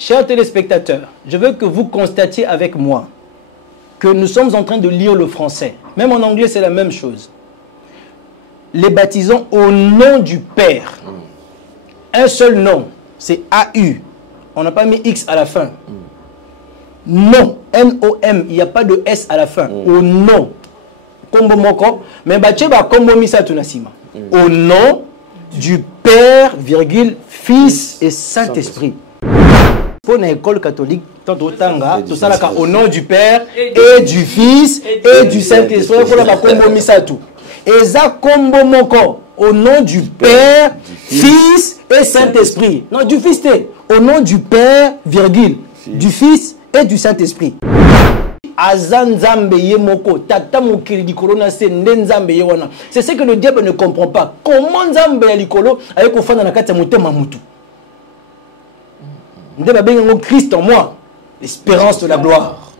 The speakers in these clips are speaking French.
chers téléspectateurs, je veux que vous constatiez avec moi que nous sommes en train de lire le français. Même en anglais, c'est la même chose. Les baptisons au nom du Père. Un seul nom, c'est A-U. On n'a pas mis X à la fin. Non, N-O-M, il n'y a pas de S à la fin. Au nom. Kombo moko, mais bacheba kombo misa tunasima. Au nom du Père, virgule, Fils et Saint-Esprit. Pour une école catholique, tout ça là, au nom du Père et du Fils et du Saint-Esprit, pour la kombo misa tout. Et ça kombo moko, au nom du Père, Fils et Saint-Esprit. Non, du Fils, au nom du Père, virgule, du Fils et du Saint-Esprit. C'est ce que le diable ne comprend pas. Comment Nzambe ya likolo avec ofana na kati ya motema mutu. Ndeba bengo Christ en moi, l'espérance de la gloire.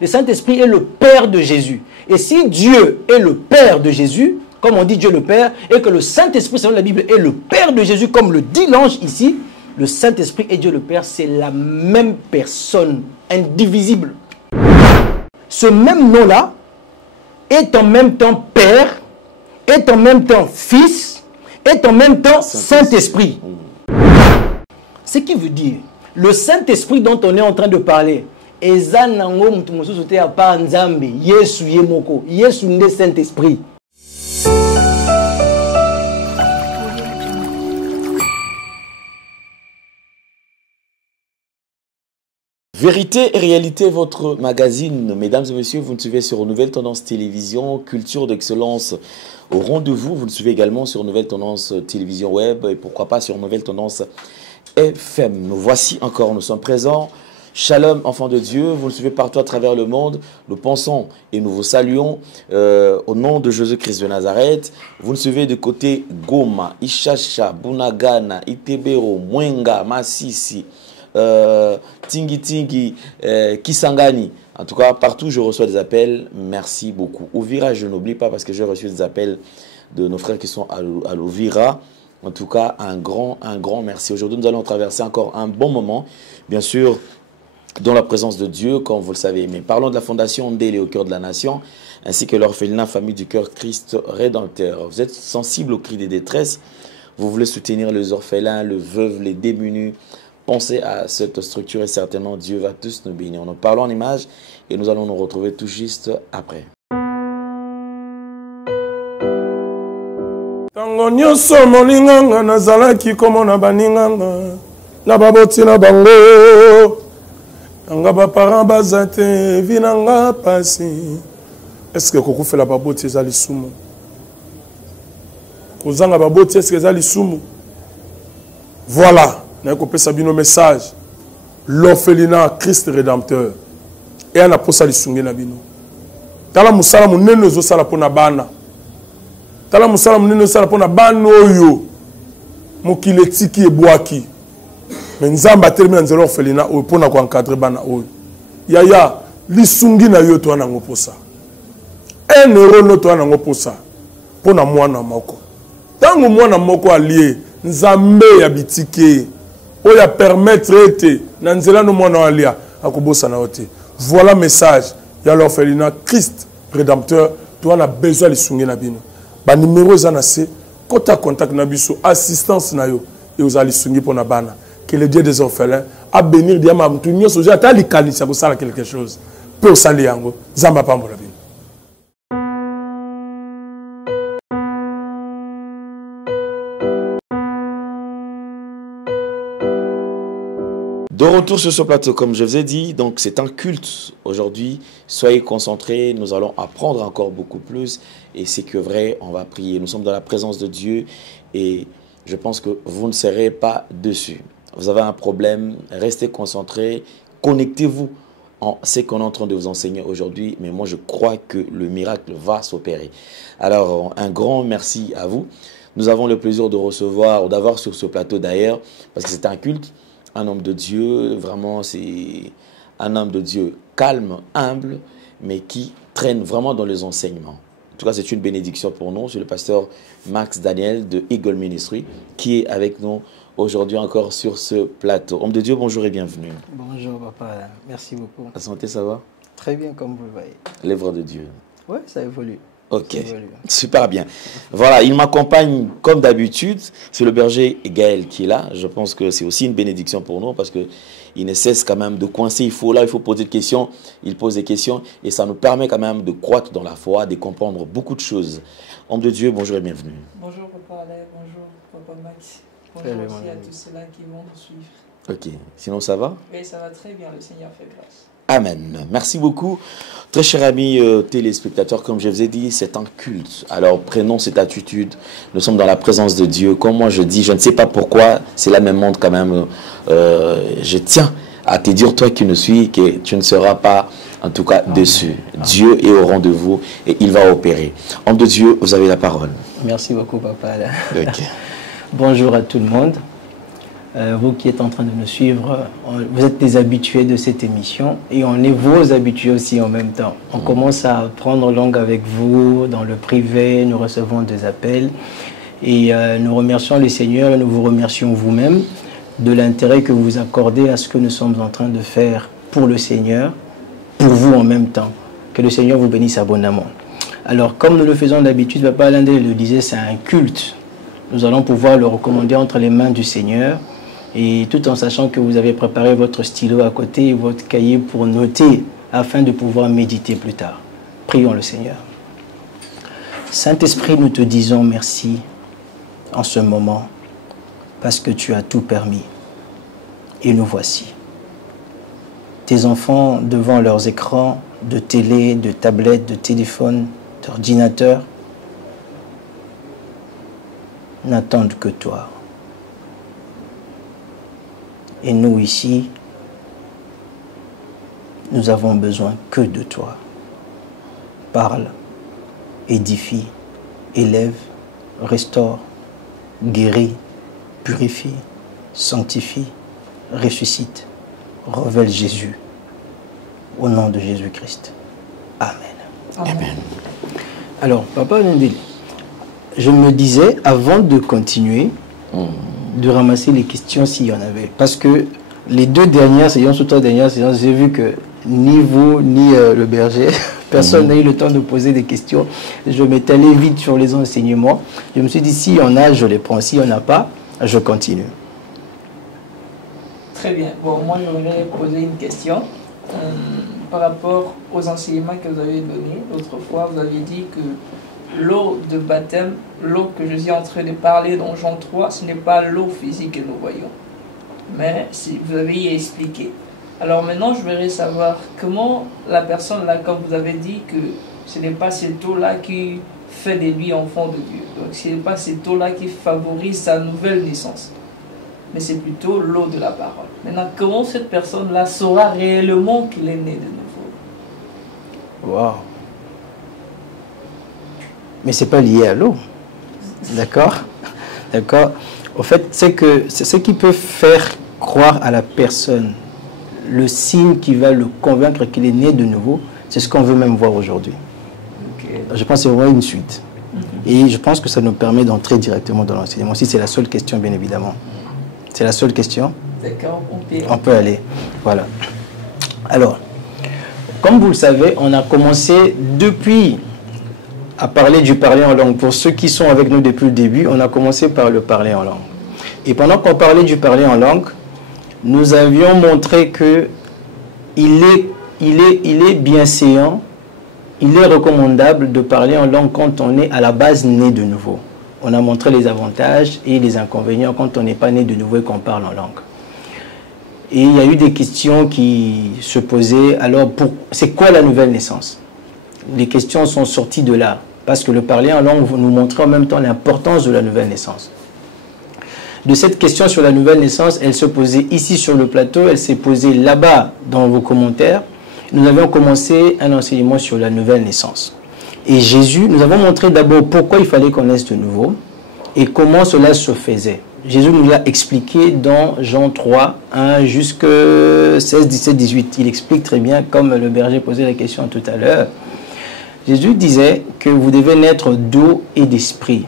Le Saint-Esprit est le Père de Jésus. Et si Dieu est le Père de Jésus, comme on dit Dieu le Père, et que le Saint-Esprit, selon la Bible, est le Père de Jésus, comme le dit l'ange ici, le Saint-Esprit et Dieu le Père, c'est la même personne, indivisible. Ce même nom-là est en même temps Père, est en même temps Fils, est en même temps Saint-Esprit. Ce qui veut dire, le Saint-Esprit dont on est en train de parler, Ezanango mutumususu te apa Nzambe, Yesu yemoko, Yesu nde Saint-Esprit. Vérité et réalité, votre magazine. Mesdames et messieurs, vous nous suivez sur Nouvelle Tendance Télévision, culture d'excellence au rendez-vous. Vous nous suivez également sur Nouvelle Tendance Télévision Web et pourquoi pas sur Nouvelle Tendance FM. Nous voici encore, nous sommes présents. Shalom, enfants de Dieu, vous nous suivez partout à travers le monde. Nous pensons et nous vous saluons au nom de Jésus-Christ de Nazareth. Vous nous suivez de côté Goma, Ishasha, Bunagana, Itebero, Mwenga, Masisi, Tingi, Kisangani. En tout cas, partout je reçois des appels. Merci beaucoup. Ouvira, je n'oublie pas parce que j'ai reçu des appels de nos frères qui sont à l'Ouvira. En tout cas, un grand merci. Aujourd'hui, nous allons traverser encore un bon moment. Bien sûr, dans la présence de Dieu, comme vous le savez. Mais parlons de la fondation Ndélé au cœur de la nation, ainsi que l'orphelinat famille du cœur Christ Rédempteur. Vous êtes sensible aux cris des détresses. Vous voulez soutenir les orphelins, les veuves, les démunis. Pensez à cette structure et certainement Dieu va tous nous bénir. Nous parlons en images et nous allons nous retrouver tout juste après. Tango nyonso molinganga nazalaki komona baninganga na baboti na bango nanga baparent baza te vi nanga pasi. Est-ce que kokufela baboti eza lisumu? Kozanga baboti est-ce que eza lisumu? Voilà. Nous message l'orphelinat Christ Rédempteur et on a posé les nabino. Tala musala munene zo sala pona bana. Tala musala munene sala pona bana oyo mokileti ki ebwaki. Mais nzamba termine nzelo orphelinat o pona ko encadrer bana oyo. Yaya lisungi na yo to na ngoposa. 1 euro no to na ngoposa pona mwana moko. Tango mwana moko allié nzambe ya bitike oya permettre ete na nzela no mwana alia akobosa na ote. Voilà message ya l'orphelinat Christ Rédempteur. Tu as besoin de sungi na bino. Ba numéro za na se kota contact na biso assistance na yo et aux ali sungi pona bana. Que le Dieu des orphelins a bénir diama mtu nyoso ja ta likanisa ko sala quelque chose. Pour sali yango zamba pambola bino. De retour sur ce plateau, comme je vous ai dit, donc c'est un culte aujourd'hui. Soyez concentrés, nous allons apprendre encore beaucoup plus. Et c'est que vrai, on va prier. Nous sommes dans la présence de Dieu et je pense que vous ne serez pas dessus. Vous avez un problème, restez concentrés, connectez-vous en ce qu'on est en train de vous enseigner aujourd'hui. Mais moi, je crois que le miracle va s'opérer. Alors, un grand merci à vous. Nous avons le plaisir de recevoir ou d'avoir sur ce plateau d'ailleurs, parce que c'est un culte. Un homme de Dieu, vraiment c'est un homme de Dieu calme, humble, mais qui traîne vraiment dans les enseignements. En tout cas, c'est une bénédiction pour nous. C'est le pasteur Max Daniel de Eagle Ministry qui est avec nous aujourd'hui encore sur ce plateau. Homme de Dieu, bonjour et bienvenue. Bonjour papa, merci beaucoup. La santé, ça va? Très bien comme vous le voyez. L'œuvre de Dieu. Oui, ça évolue. Ok, super bien. Voilà, il m'accompagne comme d'habitude. C'est le berger Gaël qui est là. Je pense que c'est aussi une bénédiction pour nous parce qu'il ne cesse quand même de coincer. Il faut poser des questions. Il pose des questions et ça nous permet quand même de croître dans la foi, de comprendre beaucoup de choses. Homme de Dieu, bonjour et bienvenue. Bonjour Papa Alain, bonjour Papa Max. Bonjour aussi à tous ceux-là qui vont nous suivre. Ok, sinon ça va? Oui, ça va très bien, le Seigneur fait grâce. Amen. Merci beaucoup. Très chers amis téléspectateurs, comme je vous ai dit, c'est un culte. Alors prenons cette attitude. Nous sommes dans la présence de Dieu. Comme moi je dis, je ne sais pas pourquoi, c'est la même monde quand même. Je tiens à te dire, toi qui nous suis, que tu ne seras pas en tout cas déçu. Dieu est au rendez-vous et il va opérer. Homme de Dieu, vous avez la parole. Merci beaucoup papa. Okay. Bonjour à tout le monde. Vous qui êtes en train de nous suivre, vous êtes des habitués de cette émission et on est vos habitués aussi en même temps. On commence à prendre langue avec vous dans le privé, nous recevons des appels et nous remercions le Seigneur et nous vous remercions vous-même de l'intérêt que vous accordez à ce que nous sommes en train de faire pour le Seigneur, pour vous en même temps. Que le Seigneur vous bénisse abondamment. Alors comme nous le faisons d'habitude, Papa Alain le disait, c'est un culte. Nous allons pouvoir le recommander entre les mains du Seigneur. Et tout en sachant que vous avez préparé votre stylo à côté et votre cahier pour noter afin de pouvoir méditer plus tard. Prions le Seigneur. Saint-Esprit, nous te disons merci en ce moment parce que tu as tout permis. Et nous voici. Tes enfants devant leurs écrans de télé, de tablettes, de téléphone, d'ordinateur n'attendent que toi. Et nous ici, nous avons besoin que de toi. Parle, édifie, élève, restaure, guérit, purifie, sanctifie, ressuscite, révèle Jésus. Au nom de Jésus-Christ. Amen. Amen. Alors, Papa Nendeli, je me disais, avant de continuer, de ramasser les questions s'il y en avait. Parce que les deux dernières séances ou trois dernières séances, j'ai vu que ni vous, ni le berger, personne n'a eu le temps de poser des questions. Je m'étalais vite sur les enseignements. Je me suis dit, s'il y en a, je les prends. S'il n'y en a pas, je continue. Très bien. Bon, moi, je voudrais poser une question par rapport aux enseignements que vous avez donnés. L'autre fois, vous avez dit que l'eau de baptême, l'eau que je suis en train de parler dans Jean 3, ce n'est pas l'eau physique que nous voyons. Mais si vous avez expliqué. Alors maintenant, je voudrais savoir comment la personne là, comme vous avez dit, que ce n'est pas cette eau-là qui fait de lui enfant de Dieu. Donc ce n'est pas cette eau-là qui favorise sa nouvelle naissance. Mais c'est plutôt l'eau de la parole. Maintenant, comment cette personne-là saura réellement qu'il est né de nouveau? Waouh! Mais ce n'est pas lié à l'eau. D'accord? D'accord? Au fait, c'est ce qui peut faire croire à la personne, le signe qui va le convaincre qu'il est né de nouveau, c'est ce qu'on veut même voir aujourd'hui. Okay. Je pense que c'est vraiment une suite. Et je pense que ça nous permet d'entrer directement dans l'enseignement. Si c'est la seule question, bien évidemment. C'est la seule question? D'accord, on peut aller. Voilà. Alors, comme vous le savez, on a commencé depuis à parler du parler en langue. Pour ceux qui sont avec nous depuis le début, on a commencé par le parler en langue. Et pendant qu'on parlait du parler en langue, nous avions montré que il est bienséant, il est recommandable de parler en langue quand on est à la base né de nouveau. On a montré les avantages et les inconvénients quand on n'est pas né de nouveau et qu'on parle en langue. Et il y a eu des questions qui se posaient. Alors, c'est quoi la nouvelle naissance? Les questions sont sorties de là, parce que le parler en langue nous montrait en même temps l'importance de la nouvelle naissance. De cette question sur la nouvelle naissance, elle se posait ici sur le plateau, elle s'est posée là-bas dans vos commentaires. Nous avions commencé un enseignement sur la nouvelle naissance. Et Jésus, nous avons montré d'abord pourquoi il fallait qu'on naisse de nouveau et comment cela se faisait. Jésus nous l'a expliqué dans Jean 3, 1 jusqu'à 16, 17, 18. Il explique très bien, comme le berger posait la question tout à l'heure. Jésus disait que vous devez naître d'eau et d'esprit.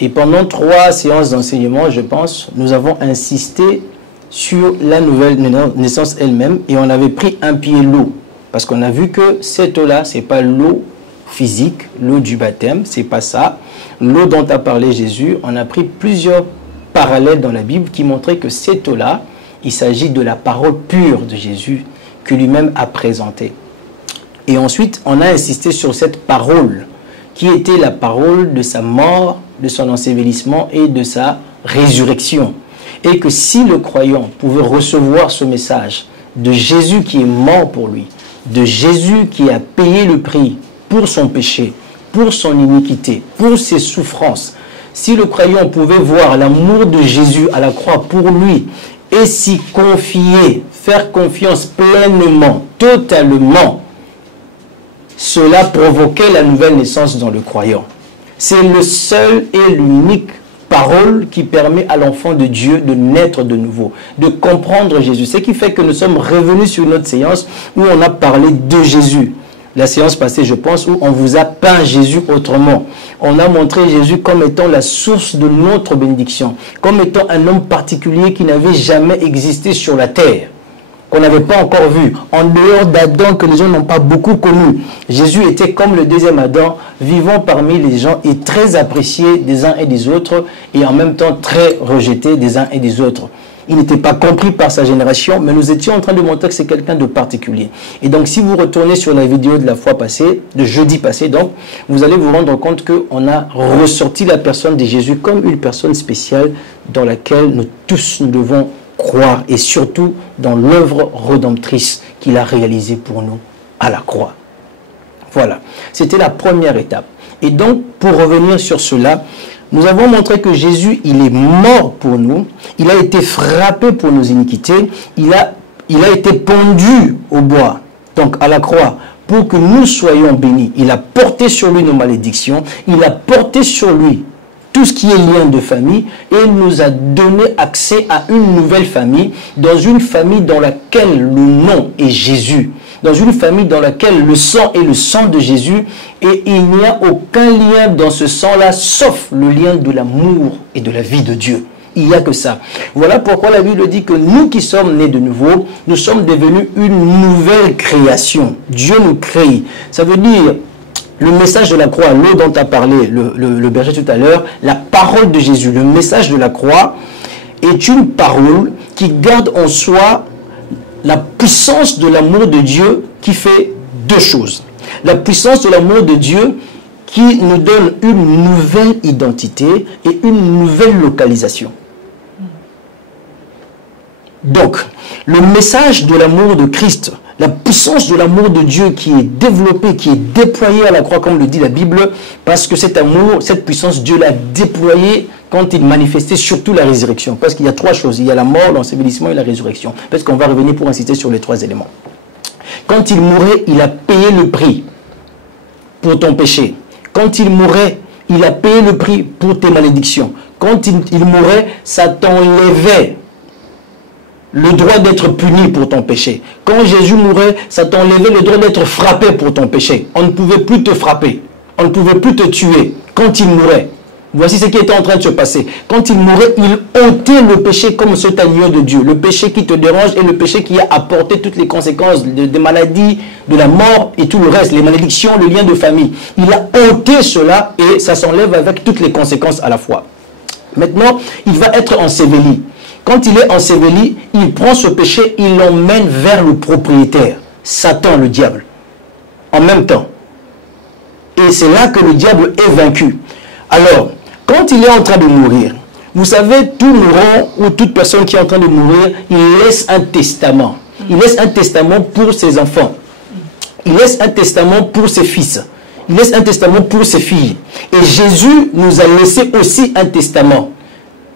Et pendant 3 séances d'enseignement, je pense, nous avons insisté sur la nouvelle naissance elle-même et on avait pris un pied l'eau. Parce qu'on a vu que cette eau-là, ce n'est pas l'eau physique, l'eau du baptême, c'est pas ça. L'eau dont a parlé Jésus, on a pris plusieurs parallèles dans la Bible qui montraient que cette eau-là, il s'agit de la parole pure de Jésus que lui-même a présentée. Et ensuite, on a insisté sur cette parole qui était la parole de sa mort, de son ensevelissement et de sa résurrection. Et que si le croyant pouvait recevoir ce message de Jésus qui est mort pour lui, de Jésus qui a payé le prix pour son péché, pour son iniquité, pour ses souffrances, si le croyant pouvait voir l'amour de Jésus à la croix pour lui et s'y confier, faire confiance pleinement, totalement, cela provoquait la nouvelle naissance dans le croyant. C'est le seul et l'unique parole qui permet à l'enfant de Dieu de naître de nouveau, de comprendre Jésus. Ce qui fait que nous sommes revenus sur notre séance où on a parlé de Jésus. La séance passée, je pense, où on vous a peint Jésus autrement. On a montré Jésus comme étant la source de notre bénédiction, comme étant un homme particulier qui n'avait jamais existé sur la terre, qu'on n'avait pas encore vu, en dehors d'Adam que les gens n'ont pas beaucoup connu. Jésus était comme le deuxième Adam, vivant parmi les gens et très apprécié des uns et des autres, et en même temps très rejeté des uns et des autres. Il n'était pas compris par sa génération, mais nous étions en train de montrer que c'est quelqu'un de particulier. Et donc, si vous retournez sur la vidéo de la fois passée, de jeudi passé, donc, vous allez vous rendre compte qu'on a ressorti la personne de Jésus comme une personne spéciale dans laquelle nous tous nous devons croire, et surtout dans l'œuvre rédemptrice qu'il a réalisée pour nous à la croix. Voilà, c'était la première étape. Et donc, pour revenir sur cela, nous avons montré que Jésus, il est mort pour nous, il a été frappé pour nos iniquités, il a été pendu au bois, donc à la croix, pour que nous soyons bénis. Il a porté sur lui nos malédictions, il a porté sur lui tout ce qui est lien de famille, et il nous a donné accès à une nouvelle famille, dans une famille dans laquelle le nom est Jésus, dans une famille dans laquelle le sang est le sang de Jésus, et il n'y a aucun lien dans ce sang-là, sauf le lien de l'amour et de la vie de Dieu. Il n'y a que ça. Voilà pourquoi la Bible dit que nous qui sommes nés de nouveau, nous sommes devenus une nouvelle création. Dieu nous crée. Ça veut dire, le message de la croix, l'eau dont a parlé le berger tout à l'heure, la parole de Jésus, le message de la croix est une parole qui garde en soi la puissance de l'amour de Dieu qui fait deux choses. La puissance de l'amour de Dieu qui nous donne une nouvelle identité et une nouvelle localisation. Donc, le message de l'amour de Christ, la puissance de l'amour de Dieu qui est développée, qui est déployée à la croix, comme le dit la Bible, parce que cet amour, cette puissance, Dieu l'a déployée quand il manifestait surtout la résurrection. Parce qu'il y a trois choses, il y a la mort, l'ensevelissement et la résurrection. Parce qu'on va revenir pour insister sur les trois éléments. Quand il mourait, il a payé le prix pour ton péché. Quand il mourait, il a payé le prix pour tes malédictions. Quand il mourait, ça t'enlevait le droit d'être puni pour ton péché. Quand Jésus mourait, ça t'enlevait le droit d'être frappé pour ton péché. On ne pouvait plus te frapper. On ne pouvait plus te tuer quand il mourait. Voici ce qui était en train de se passer. Quand il mourait, il ôtait le péché comme cet agneau de Dieu. Le péché qui te dérange et le péché qui a apporté toutes les conséquences des maladies, de la mort et tout le reste, les malédictions, le lien de famille. Il a ôté cela et ça s'enlève avec toutes les conséquences à la fois. Maintenant, il va être enseveli. Quand il est enseveli, il prend ce péché, il l'emmène vers le propriétaire, Satan, le diable, en même temps. Et c'est là que le diable est vaincu. Alors, quand il est en train de mourir, vous savez, tout mourant ou toute personne qui est en train de mourir, il laisse un testament. Il laisse un testament pour ses enfants. Il laisse un testament pour ses fils. Il laisse un testament pour ses filles. Et Jésus nous a laissé aussi un testament.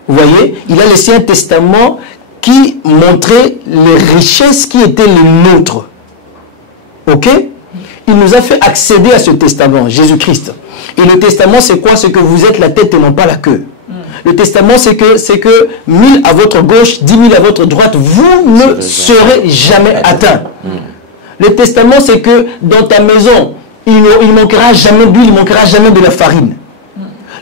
Vous voyez, il a laissé un testament qui montrait les richesses qui étaient les nôtres. Ok? Il nous a fait accéder à ce testament, Jésus-Christ. Et le testament, c'est quoi? C'est que vous êtes la tête et non pas la queue. Le testament, c'est que 1000 à votre gauche, 10 000 à votre droite, vous ne serez jamais atteints. Le testament, c'est que dans ta maison, il ne manquera jamais d'huile, il ne manquera jamais de la farine.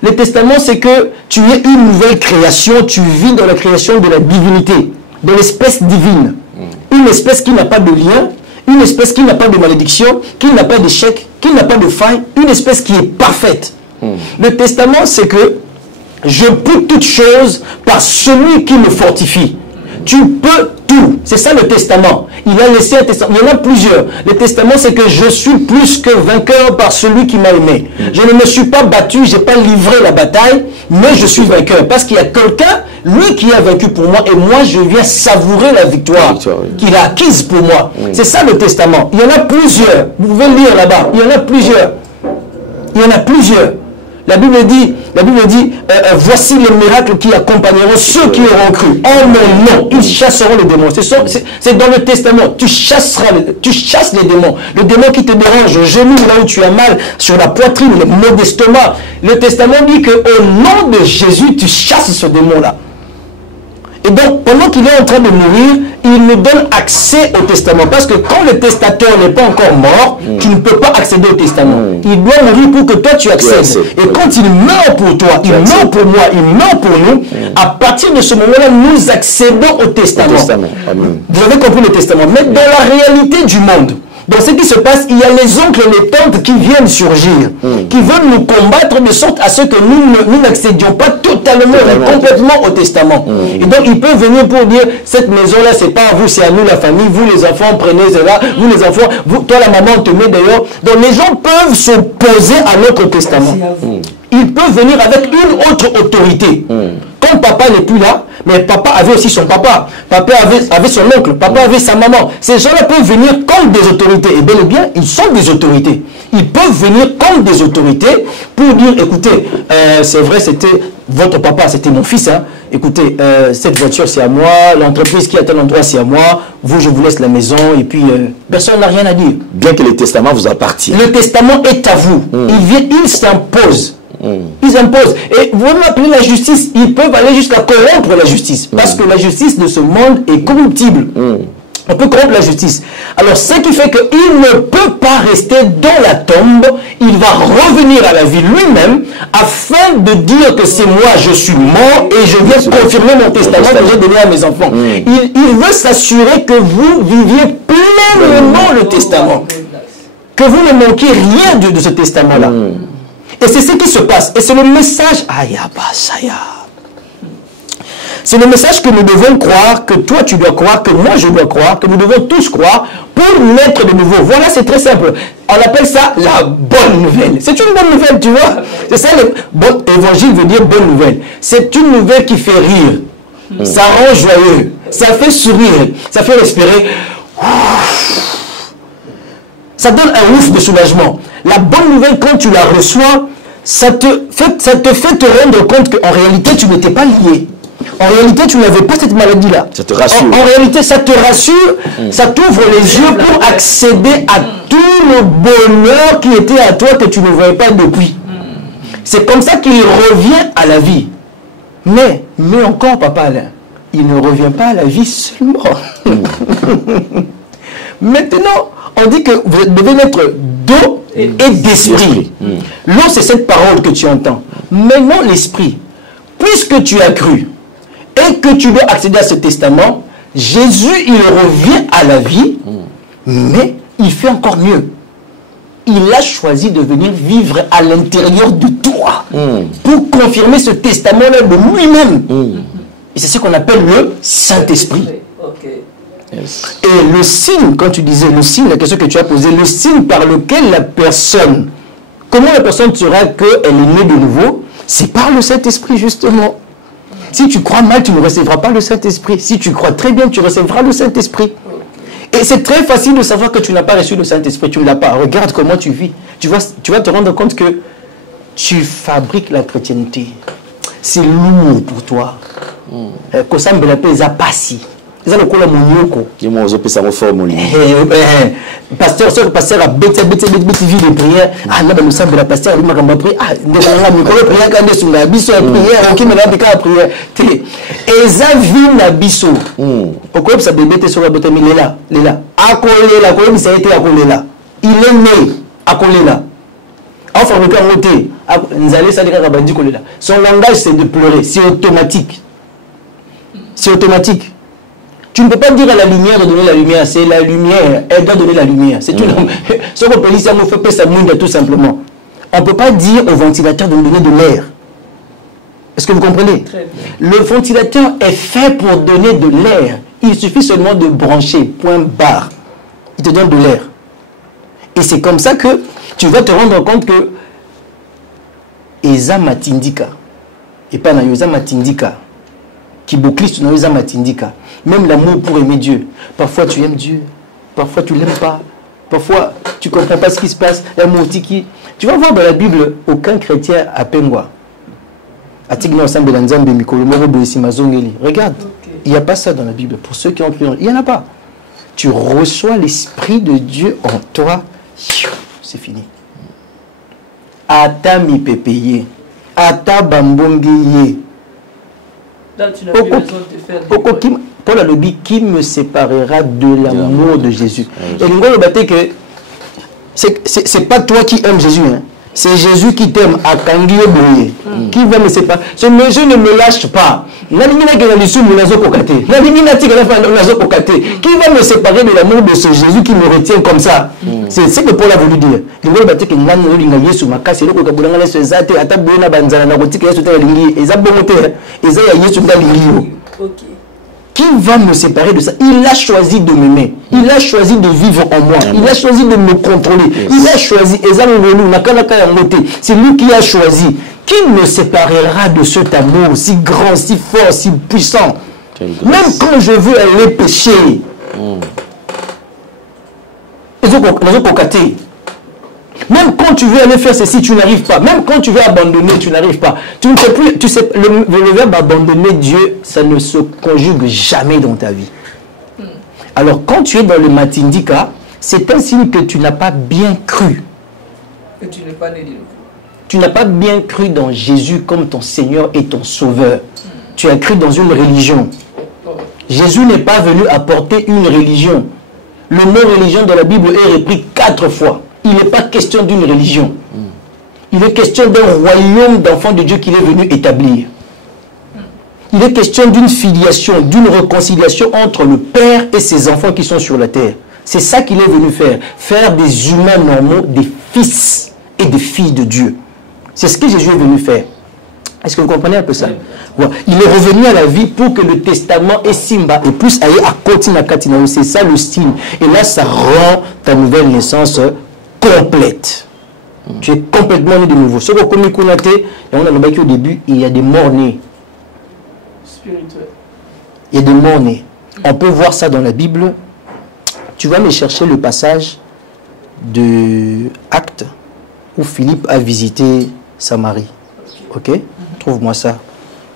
Le testament, c'est que tu es une nouvelle création, tu vis dans la création de la divinité, de l'espèce divine. Une espèce qui n'a pas de lien, une espèce qui n'a pas de malédiction, qui n'a pas d'échec, qui n'a pas de faille, une espèce qui est parfaite. Le testament, c'est que je peux toutes choses par celui qui me fortifie. Tu peux tout. C'est ça le testament. Il a laissé un testament. Il y en a plusieurs. Le testament, c'est que je suis plus que vainqueur par celui qui m'a aimé. Je ne me suis pas battu, je n'ai pas livré la bataille, mais je suis vainqueur. Parce qu'il y a quelqu'un, lui qui a vaincu pour moi, et moi, je viens savourer la victoire qu'il a acquise pour moi. C'est ça le testament. Il y en a plusieurs. Vous pouvez lire là-bas. Il y en a plusieurs. Il y en a plusieurs. La Bible dit, voici les miracles qui accompagneront ceux qui auront cru. En mon nom, ils chasseront les démons. C'est dans le testament. Tu chasses les démons. Le démon qui te dérange au genou, là où tu as mal, sur la poitrine, le mot d'estomac. Le testament dit qu'au nom de Jésus, tu chasses ce démon-là. Et donc, pendant qu'il est en train de mourir, il nous donne accès au testament. Parce que quand le testateur n'est pas encore mort, tu ne peux pas accéder au testament. Il doit mourir pour que toi tu accèdes. Et quand il meurt pour toi, il meurt pour moi, il meurt pour nous, à partir de ce moment-là, nous accédons au testament. Vous avez compris le testament. Mais dans la réalité du monde, dans ce qui se passe, il y a les oncles et les tantes qui viennent surgir, qui veulent nous combattre de sorte à ce que nous n'accédions pas totalement et complètement au testament. Et donc, ils peuvent venir pour dire, cette maison-là, c'est pas à vous, c'est à nous, la famille. Vous, les enfants, prenez cela. Vous, les enfants, vous, toi, la maman, on te met dehors. Donc, les gens peuvent s'opposer à notre testament. Ils peuvent venir avec une autre autorité. Quand papa n'est plus là, mais papa avait aussi son papa. Papa avait son oncle. Papa avait sa maman. Ces gens-là peuvent venir comme des autorités. Et bel et bien, ils sont des autorités. Ils peuvent venir comme des autorités pour dire, écoutez, c'est vrai, c'était votre papa, c'était mon fils. Hein. Écoutez, cette voiture, c'est à moi. L'entreprise qui est à tel endroit, c'est à moi. Vous, je vous laisse la maison. Et puis, personne n'a rien à dire. Bien que le testament vous appartient. Le testament est à vous. Il s'impose. Ils imposent. Et vous m'appelez la justice, ils peuvent aller jusqu'à corrompre la justice. Parce que la justice de ce monde est corruptible. On peut corrompre la justice. Alors, ce qui fait qu'il ne peut pas rester dans la tombe, il va revenir à la vie lui-même afin de dire que c'est moi, je suis mort et je viens confirmer mon testament que j'ai donné à mes enfants. Il veut s'assurer que vous viviez pleinement le testament. Que vous ne manquiez rien de ce testament-là. Et c'est ce qui se passe. Et c'est le message. C'est le message que nous devons croire, que toi tu dois croire, que moi je dois croire, que nous devons tous croire pour naître de nouveau. Voilà, c'est très simple. On appelle ça la bonne nouvelle. C'est une bonne nouvelle, tu vois. C'est ça, l'évangile veut dire bonne nouvelle. C'est une nouvelle qui fait rire. Ça rend joyeux. Ça fait sourire. Ça fait respirer. Ça donne un ouf de soulagement. La bonne nouvelle, quand tu la reçois, ça te fait te rendre compte qu'en réalité, tu n'étais pas lié. En réalité, tu n'avais pas cette maladie-là. Ça te rassure. En réalité, ça te rassure, ça t'ouvre les yeux pour accéder à tout le bonheur qui était à toi que tu ne voyais pas depuis. C'est comme ça qu'il revient à la vie. Mais encore, Papa Alain, il ne revient pas à la vie seulement. Maintenant, on dit que vous devez naître d'eau et d'esprit. L'eau, c'est cette parole que tu entends. Maintenant, l'esprit. Puisque tu as cru et que tu dois accéder à ce testament, Jésus, il revient à la vie, mais il fait encore mieux. Il a choisi de venir vivre à l'intérieur de toi pour confirmer ce testament-là de lui-même. Et c'est ce qu'on appelle le Saint-Esprit. Et le signe, quand tu disais le signe, la question que tu as posée, le signe par lequel la personne, comment la personne saura qu'elle est née de nouveau, c'est par le Saint-Esprit justement. Si tu crois mal, tu ne recevras pas le Saint-Esprit. Si tu crois très bien, tu recevras le Saint-Esprit. Et c'est très facile de savoir que tu n'as pas reçu le Saint-Esprit, tu ne l'as pas. Regarde comment tu vis. Tu vas te rendre compte que tu fabriques la chrétienté. C'est lourd pour toi. Pasteur, ce pasteur a bêté vie de prière. Ah là, nous sommes la pasteur, il m'a prié. Ah, Nicolas prière quand est-ce que biso prière, qui me l'a dit prière. Et ça vit na biso. Pourquoi ça bébé te sera bêté mais là. Akolela, quoi ça a été akolela. Il est né akolela. Son langage, c'est de pleurer. C'est automatique. C'est automatique. Tu ne peux pas dire à la lumière de donner la lumière. C'est la lumière. Elle doit donner la lumière. C'est tout. Ce qu'on peut dire, ça me fait pas ça tout simplement. On ne peut pas dire au ventilateur de nous donner de l'air. Est-ce que vous comprenez? Le ventilateur est fait pour donner de l'air. Il suffit seulement de brancher. Point barre. Il te donne de l'air. Et c'est comme ça que tu vas te rendre compte que Eza Matindika, et pas Eza Matindika, qui bouclisse dans Eza Matindika, même l'amour pour aimer Dieu. Parfois tu aimes Dieu, parfois tu ne l'aimes pas, parfois tu ne comprends pas ce qui se passe. Tu vas voir dans la Bible, aucun chrétien à Pengwa. Regarde, il n'y a pas ça dans la Bible. Pour ceux qui ont cru, il n'y en a pas. Tu reçois l'Esprit de Dieu en toi, c'est fini. Ata mi pépéye, ata bambongeye. Là, tu n'as plus besoin de faire. Paul a le dit, qui me séparera de l'amour de Jésus. Et le gars le que c'est pas toi qui aimes Jésus, hein. C'est Jésus qui t'aime à Kangiyo Boye. Qui va me séparer? Ce monsieur ne me lâche pas. Qui va me séparer de l'amour de ce Jésus qui me retient comme ça? C'est ce que Paul a voulu dire. Qui va me séparer de ça? Il a choisi de m'aimer. Il a choisi de vivre en moi. Il a choisi de me contrôler. Il a choisi. C'est lui qui a choisi. Qui me séparera de cet amour si grand, si fort, si puissant? Même quand je veux aller pécher. Même quand tu veux aller faire ceci, tu n'arrives pas. Même quand tu veux abandonner, tu n'arrives pas. Tu ne sais plus, tu sais, le verbe abandonner Dieu, ça ne se conjugue jamais dans ta vie. Alors quand tu es dans le Matindika, c'est un signe que tu n'as pas bien cru. Que tu n'es pas né de nouveau. Tu n'as pas bien cru dans Jésus comme ton Seigneur et ton Sauveur. Tu as cru dans une religion. Jésus n'est pas venu apporter une religion. Le mot religion dans la Bible est repris 4 fois. Il n'est pas question d'une religion. Il est question d'un royaume d'enfants de Dieu qu'il est venu établir. Il est question d'une filiation, d'une réconciliation entre le Père et ses enfants qui sont sur la terre. C'est ça qu'il est venu faire. Faire des humains normaux, des fils et des filles de Dieu. C'est ce que Jésus est venu faire. Est-ce que vous comprenez un peu ça? Voilà. Il est revenu à la vie pour que le testament et Simba et plus aille à Kotina Katina. C'est ça le style. Et là, ça rend ta nouvelle naissance complète. Tu es complètement né de nouveau. Ce qu'on a connoté, on a au début, il y a des morts-nés. Spirituel. Il y a des morts-nés. On peut voir ça dans la Bible. Tu vas me chercher le passage de Actes où Philippe a visité Samarie. Ok? Trouve-moi ça.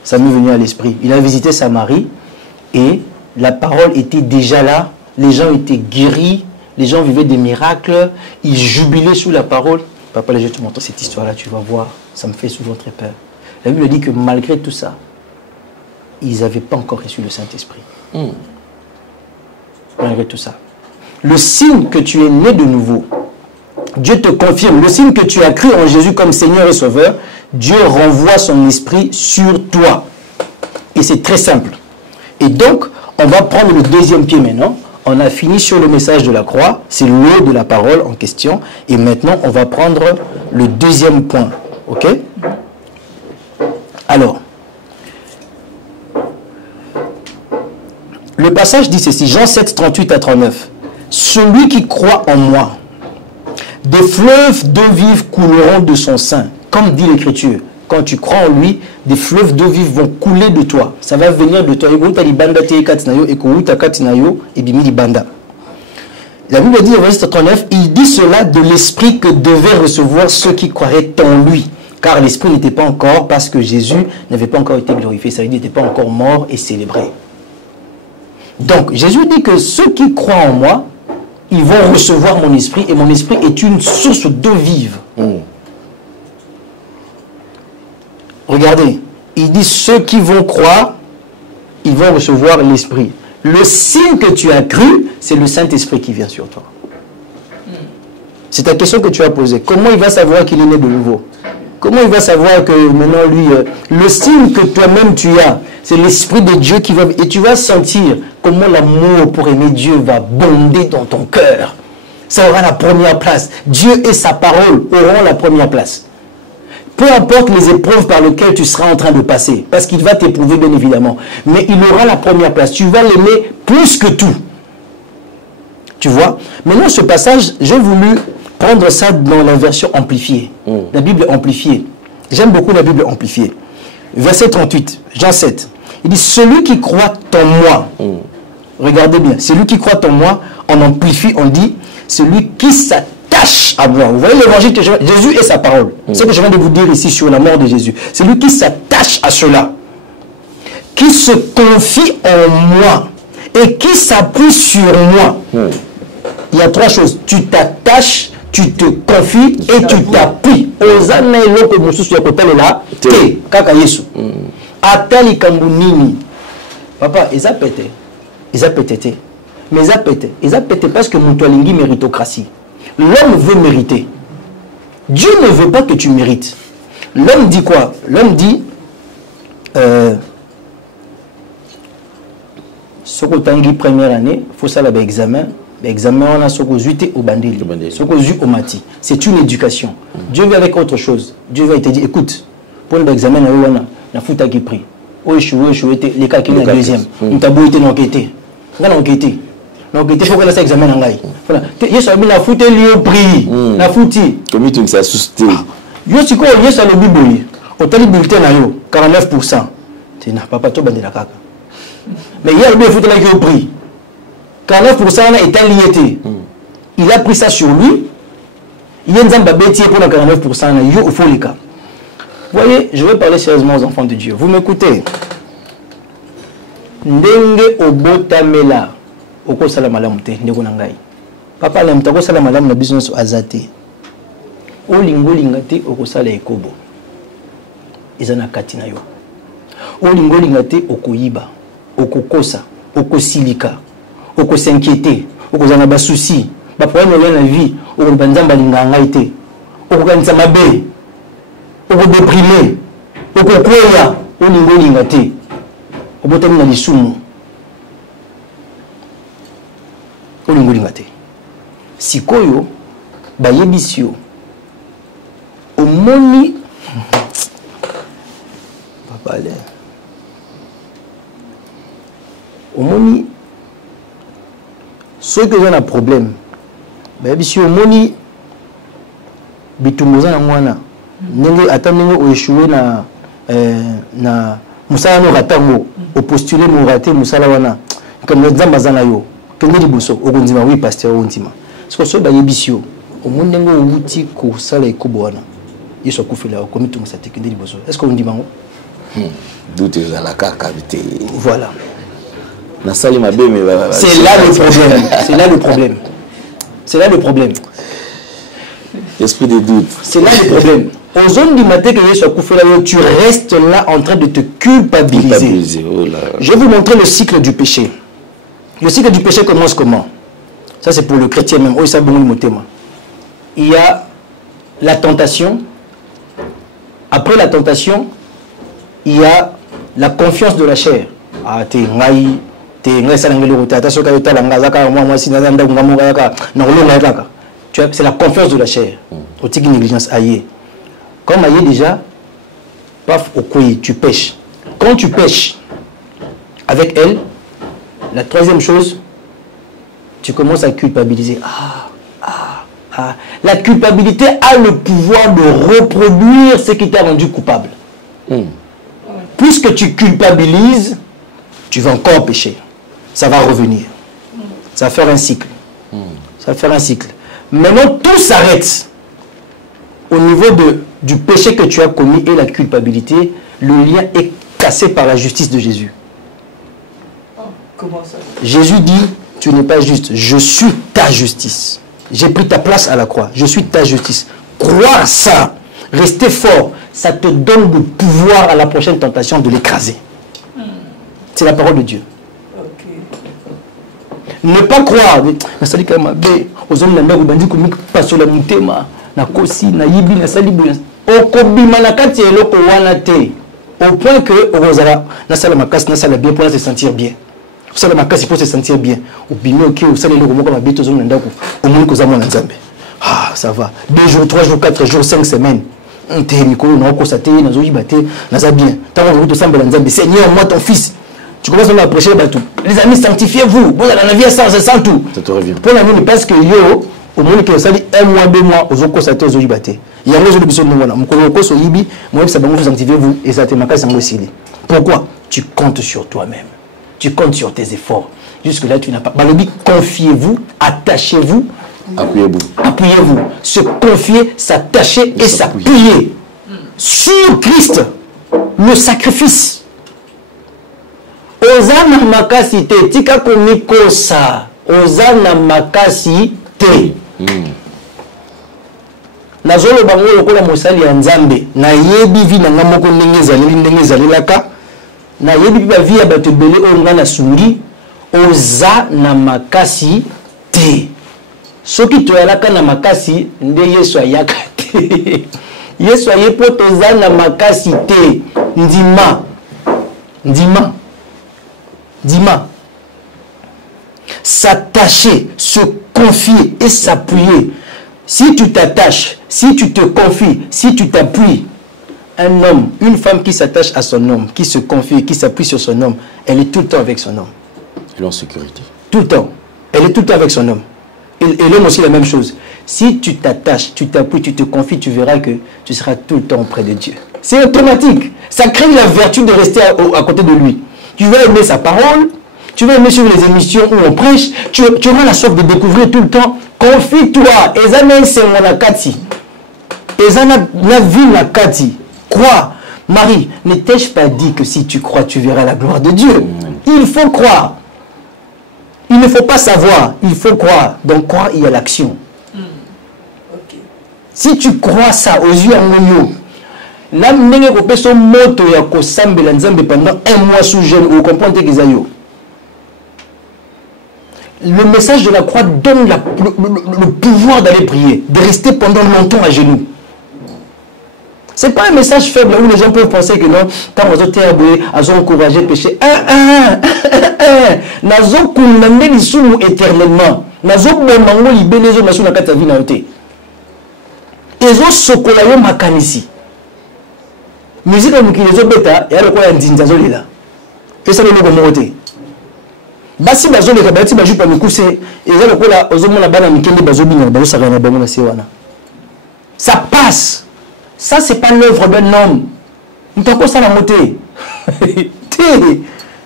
Ça m'est venu à l'esprit. Il a visité Samarie et la parole était déjà là. Les gens étaient guéris. Les gens vivaient des miracles. Ils jubilaient sous la parole. Papa, je vais te montrer cette histoire-là. Tu vas voir. Ça me fait souvent très peur. La Bible dit que malgré tout ça, ils n'avaient pas encore reçu le Saint-Esprit. Malgré tout ça. Le signe que tu es né de nouveau, Dieu te confirme. Le signe que tu as cru en Jésus comme Seigneur et Sauveur, Dieu renvoie son esprit sur toi. Et c'est très simple. Et donc, on va prendre le deuxième pied maintenant. On a fini sur le message de la croix. C'est l'eau de la parole en question. Et maintenant, on va prendre le deuxième point. Ok? Alors, le passage dit ceci. Jean 7, 38 à 39. Celui qui croit en moi, des fleuves d'eau vive couleront de son sein. Comme dit l'Écriture, quand tu crois en lui, des fleuves d'eau vive vont couler de toi. Ça va venir de toi. La Bible dit au verset 39, il dit cela de l'esprit que devaient recevoir ceux qui croiraient en lui. Car l'esprit n'était pas encore, parce que Jésus n'avait pas encore été glorifié. Ça veut dire qu'il n'était pas encore mort et célébré. Donc, Jésus dit que ceux qui croient en moi, ils vont recevoir mon esprit, et mon esprit est une source d'eau vive. Regardez, il dit ceux qui vont croire, ils vont recevoir l'esprit. Le signe que tu as cru, c'est le Saint-Esprit qui vient sur toi. C'est ta question que tu as posée. Comment il va savoir qu'il est né de nouveau? Comment il va savoir que maintenant lui, le signe que toi-même tu as, c'est l'Esprit de Dieu qui va... Et tu vas sentir comment l'amour pour aimer Dieu va bonder dans ton cœur. Ça aura la première place. Dieu et sa parole auront la première place. Peu importe les épreuves par lesquelles tu seras en train de passer, parce qu'il va t'éprouver bien évidemment, mais il aura la première place. Tu vas l'aimer plus que tout. Tu vois? Maintenant, ce passage, j'ai voulu prendre ça dans la version amplifiée, la Bible amplifiée. J'aime beaucoup la Bible amplifiée. Verset 38, Jean 7. Il dit, celui qui croit en moi, regardez bien, celui qui croit en moi, on amplifie, on dit, celui qui s'attache à moi. Vous voyez l'évangile que Jésus est sa parole. Ce que je viens de vous dire ici sur la mort de Jésus. Celui qui s'attache à cela, qui se confie en moi et qui s'appuie sur moi. Il y a trois choses. Tu t'attaches, tu te confies et tu t'appuies. Ozana eloko mususu ya kotalela te kaka Yesu. Atali kambunini. Papa, ils a pété. Ils a pété. Mais ils a pété parce que mon toilingi méritocratie. L'homme veut mériter. Dieu ne veut pas que tu mérites. L'homme dit quoi? L'homme dit Soko tangi première année, faut ça là examen. L'examen, on a ce qu'on a au bandeli, ce qu'on a au mati. C'est une éducation. Dieu vient avec autre chose. Dieu va te dire, écoute, pour l'examen, on a foutu qui pris. Oh, échoué, les cas qui sont la deuxième. On t'a beau été enquêté. On a enquêté. L'enquêté, il faut que là, ça examen en gaï. Voilà. Il y a la foutu, il y a pris. La foutu. Comme tu as suscité. Il y a le Bible. Au tel bulletin, 49%. Tu n'as pas tout bandé la caca. Mais il y a le foutu là qui a pris. 49% est allié. Il a pris ça sur lui. Il y a un bêtier pour la 49%. Il faut les cas. Vous voyez, je vais parler sérieusement aux enfants de Dieu. Vous m'écoutez? Ndenge obotamela oko sala malamu te ndeko nangai. Papa la mtako sala malamu na business azate. Olingo lingate oko sala ekobo. Izana kati na yo. Olingo lingate okoyiba, okokosa, okosilika. Oko s'inquiéter, oko zana ba souci, ba problème dans la vie, oko banzamba linganga ite, oko kanisa mabe, oko déprimer, oko kwela, olingo lingate, obotami na lisumu, olingo lingate. Sikoyo, ba yebisio, omoni, papa le, omoni. Ceux qui ont un problème, si on moni bitumuza na mwana nenge atanenge o échouer na musala no ratango o postuler mo raté musala wana comme nzamba zana yo kende liboso okonzima oui pasteur ontima parce que so ba yebisio o monenge o wuti ko sala ikobo wana yeso kufela ko mitumisa te kende liboso est-ce que on dit mango doute za la kakabité voilà. C'est là le problème. C'est là le problème. C'est là le problème. Esprit de doute. C'est là le problème. Aux zones du matin que tu restes là en train de te culpabiliser. Oh là. Je vais vous montrer le cycle du péché. Le cycle du péché commence comment? Ça c'est pour le chrétien même. Il y a la tentation. Après la tentation, il y a la confiance de la chair. Ah, t'es c'est la confiance de la chair. Négligence aïe. Comme aïe déjà, paf, tu pêches. Quand tu pêches avec elle, la troisième chose, tu commences à culpabiliser. La culpabilité a le pouvoir de reproduire ce qui t'a rendu coupable. Puisque tu culpabilises, tu vas encore pécher. Ça va revenir. Ça va faire un cycle. Ça va faire un cycle. Maintenant, tout s'arrête. Au niveau du péché que tu as commis et la culpabilité, le lien est cassé par la justice de Jésus. Comment ça? Jésus dit, tu n'es pas juste. Je suis ta justice. J'ai pris ta place à la croix. Je suis ta justice. Croire ça. Rester fort. Ça te donne le pouvoir à la prochaine tentation de l'écraser. C'est la parole de Dieu. Ne pas croire. Nasali kama be ozom na ndako bandi komi pasola mutema na kosi na yibi na sali bu. Okobima na kati eloko wana te. Au point que ozala na sala makasi na sala bien pour se sentir bien. Sala makasi pour se sentir bien. Obimi OK o sala eloko moko mabe to ozom na ndako au moins ko za mona nzambe. Ah, ça va. 2 jours, 3 jours, 4 jours, 5 semaines. Seigneur, moi ton fils. Tu commences à m'approcher, les amis, sanctifiez-vous. Vous allez en vie sans tout. Ça te revient. Pour la nuit, parce que yo, au moins que ça dit 1 mois, 2 mois, aux autres constatés aux Oyibaté. Il y a un autre besoin de moi. Mon collègue au Yibi, moi, ça va vous sanctifiez-vous et ça te marque sans aussi. Pourquoi? Tu comptes sur toi-même. Tu comptes sur tes efforts. Jusque-là, tu n'as pas. Balobi, confiez-vous, attachez-vous. Appuyez-vous. Appuyez-vous. Se confier, s'attacher et s'appuyer sur Christ, le sacrifice. Ozana makasi te, tika komikosa. Ozana makasi te. Nazolo bango lokola mosali ya Nzambe. Na yebi vi na ngamoko ndenge zalelaka. Na yebi ba vi ya bato bele onga na suri. Ozana makasi te. Soki toyalaka na makasi nde Yesu ayaka te. Yesu ayepo toza na makasi te. Ndima. S'attacher, se confier et s'appuyer. Si tu t'attaches, si tu te confies, si tu t'appuies, un homme, une femme qui s'attache à son homme, qui se confie, qui s'appuie sur son homme, elle est tout le temps avec son homme. Elle est en sécurité. Tout le temps. Elle est tout le temps avec son homme. Et l'homme aussi la même chose. Si tu t'attaches, tu t'appuies, tu te confies, tu verras que tu seras tout le temps auprès de Dieu. C'est automatique. Ça crée la vertu de rester à côté de lui. Tu vas aimer sa parole, tu vas aimer suivre les émissions où on prêche, tu auras la soif de découvrir tout le temps. Confie-toi. Ezana c'est mon akati. Ezana la vie nakati. Crois. Marie, ne t'ai-je pas dit que si tu crois, tu verras la gloire de Dieu? Il faut croire. Il ne faut pas savoir, il faut croire. Donc croire, il y a l'action. Okay. Si tu crois ça aux yeux en moyo, là, pendant 1 mois sous jeûne, vous comprenez que le message de la croix donne le pouvoir d'aller prier, de rester pendant longtemps à genoux. Ce n'est pas un message faible où les gens peuvent penser que non, quand on a encouragé le péché, nazo condamné l'issou éternellement. Nazo bomango libéné zo nasu na kata vie na yote. Ezo sokola yo makanisi. Musique à mukile zo beta ya lokola ya ndinza zo lila. Pesa le logo mote. Basi bazo le kabati ba jupa mikuse eza lokola ozo mona bana mikende bazo bina bazo sakana bango na sewana. Ça passe. Ça c'est pas l'œuvre d'un homme. Ntako ça la moté.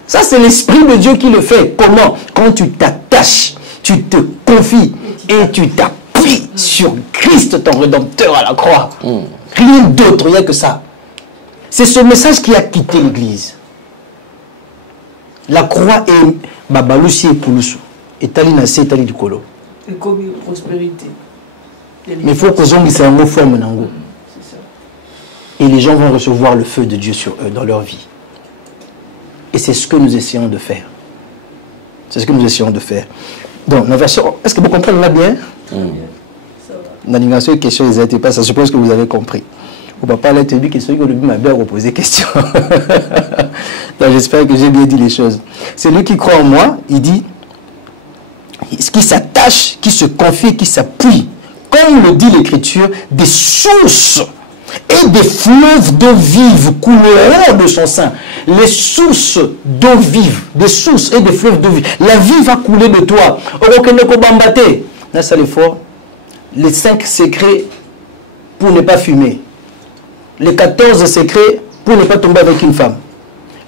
Ça, c'est l'Esprit de Dieu qui le fait. Comment? Quand tu t'attaches, tu te confies et tu t'appuies sur Christ, ton Rédempteur à la croix. Rien d'autre, il n'y a que ça. C'est ce message qui a quitté l'Église. La croix est Babalousi et Pouloussou. Et Talinase et Tali du Kolo. Et comme prospérité. Mais il faut que les gens en forme. Et les gens vont recevoir le feu de Dieu sur eux dans leur vie. Et c'est ce que nous essayons de faire. C'est ce que nous essayons de faire. Donc, la version, est-ce que vous comprenez là bien? Dans l'ignorance, question, ils n'étaient pas, ça suppose que vous avez compris. Au papa, là, tu as dit que celui qui m'a bien reposé question. Donc, j'espère que j'ai bien dit les choses. C'est lui qui croit en moi, il dit, qui s'attache, qui se confie, qui s'appuie, comme le dit l'Écriture, des sources et des fleuves d'eau vive couleront de son sein. Les sources d'eau vive, des sources et des fleuves d'eau vive. La vie va couler de toi. Là, ça l'effort. Les 5 secrets pour ne pas fumer. Les 14 secrets pour ne pas tomber avec une femme.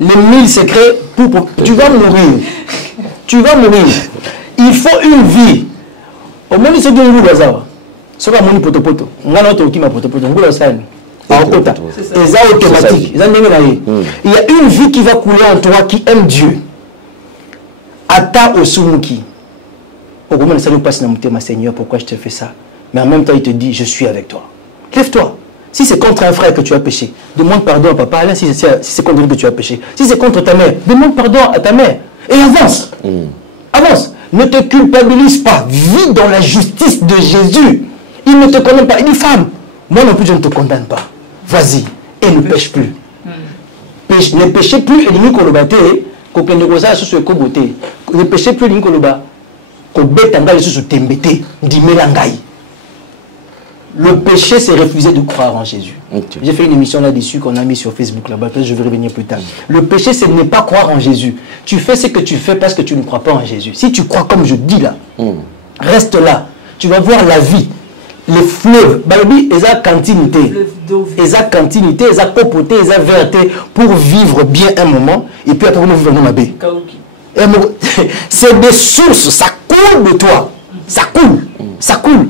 Les 1000 secrets pour... Tu vas mourir. Tu vas mourir. Il faut une vie. Au moins, c'est un goût hasard. C'est pas mon potopoto. Moi, non, tu m'as potopoto. Un goût hasard. C'est automatique. Il y a une vie qui va couler en toi qui aime Dieu. Ata Osumuki. Au moment où ça lui passe dans mon thème, Seigneur, pourquoi je te fais ça? Mais en même temps, il te dit, je suis avec toi. Lève-toi. Si c'est contre un frère que tu as péché, demande pardon à papa. Là, si c'est contre lui que tu as péché. Si c'est contre ta mère, demande pardon à ta mère. Et avance. Avance. Ne te culpabilise pas. Vis dans la justice de Jésus. Il ne te condamne pas. Il dit, femme, moi non plus je ne te condamne pas. Vas-y et ne pêche plus. Ne péchez plus et ne kolobate. Ne péchez plus et ne kolobate. Le péché, c'est refuser de croire en Jésus. Okay. J'ai fait une émission là-dessus qu'on a mis sur Facebook là-bas. Je vais revenir plus tard. Le péché, c'est ne pas croire en Jésus. Tu fais ce que tu fais parce que tu ne crois pas en Jésus. Si tu crois comme je dis là, reste là. Tu vas voir la vie. Les fleuves. Balobi, ils ont cantinité. Ils ont cantinité, ils ont copoté, ils ont verté pour vivre bien un moment. Et puis après, nous vivons ma baie. C'est des sources. Ça coule de toi. Ça coule. Ça coule.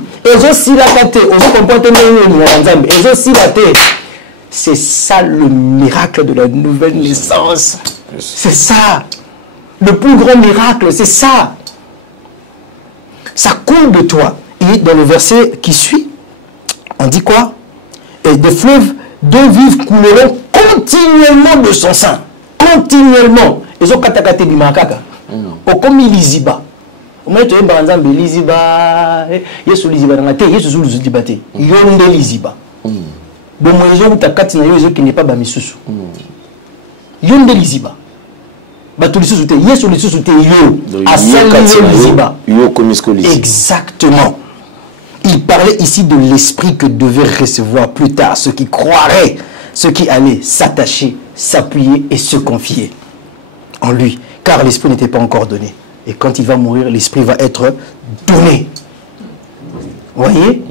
C'est ça le miracle de la nouvelle naissance. C'est ça. Le plus grand miracle, c'est ça. Ça coule de toi. Et dans le verset qui suit, on dit quoi? Et des fleuves d'eau vive couleront continuellement de son sein. Continuellement. Ils ont katakate du makaka. Au comme liziba. Liziba Yesu liziba ngate Yesu liziba te yonde liziba bon moyezo utakati na yozo qui n'est pas bamisusu yonde liziba bato lisusu te Yesu lisusu te yo asali liziba yo komisko liziba. Exactement. Il parlait ici de l'esprit que devaient recevoir plus tard ceux qui croiraient, ceux qui allaient s'attacher, s'appuyer et se confier en lui, car l'esprit n'était pas encore donné. Et quand il va mourir, l'Esprit va être donné. Vous voyez?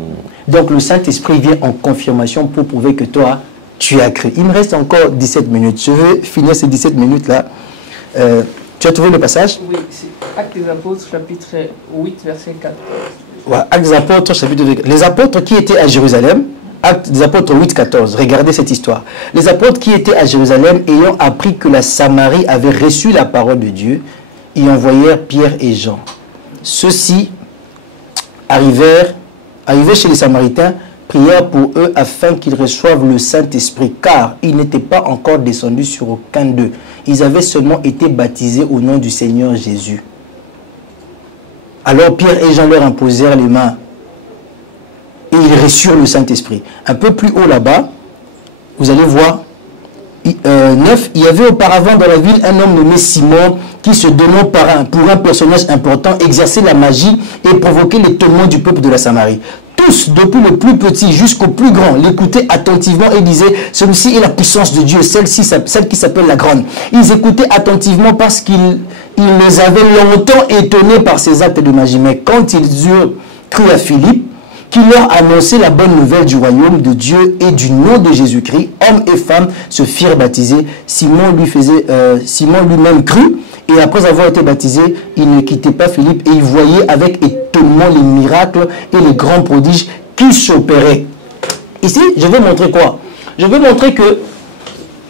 Donc le Saint-Esprit vient en confirmation pour prouver que toi, tu as cru. Il me reste encore 17 minutes. Je vais finir ces 17 minutes-là. Tu as trouvé le passage? Oui, c'est Actes des Apôtres, chapitre 8, verset 14. Ouais, Actes des Apôtres, chapitre 8. Les apôtres qui étaient à Jérusalem, Actes des Apôtres 8, 14. Regardez cette histoire. Les apôtres qui étaient à Jérusalem, ayant appris que la Samarie avait reçu la parole de Dieu, y envoyèrent Pierre et Jean. Ceux-ci arrivèrent chez les Samaritains, prièrent pour eux afin qu'ils reçoivent le Saint-Esprit, car ils n'étaient pas encore descendus sur aucun d'eux. Ils avaient seulement été baptisés au nom du Seigneur Jésus. Alors Pierre et Jean leur imposèrent les mains et ils reçurent le Saint-Esprit. Un peu plus haut là-bas, vous allez voir, 9, il y avait auparavant dans la ville un homme nommé Simon qui se donnant pour un personnage important exerçait la magie et provoquait l'étonnement du peuple de la Samarie. Tous, depuis le plus petit jusqu'au plus grand, l'écoutaient attentivement et disaient « Celui-ci est la puissance de Dieu, celle qui s'appelle la grande. » Ils écoutaient attentivement parce qu'ils les avaient longtemps étonnés par ces actes de magie. Mais quand ils eurent cru à Philippe, qui leur annonçait la bonne nouvelle du royaume de Dieu et du nom de Jésus-Christ, hommes et femmes se firent baptiser. Simon lui-même crut, et après avoir été baptisé, il ne quittait pas Philippe et il voyait avec étonnement les miracles et les grands prodiges qui s'opéraient. Ici, je vais montrer quoi? Je vais montrer que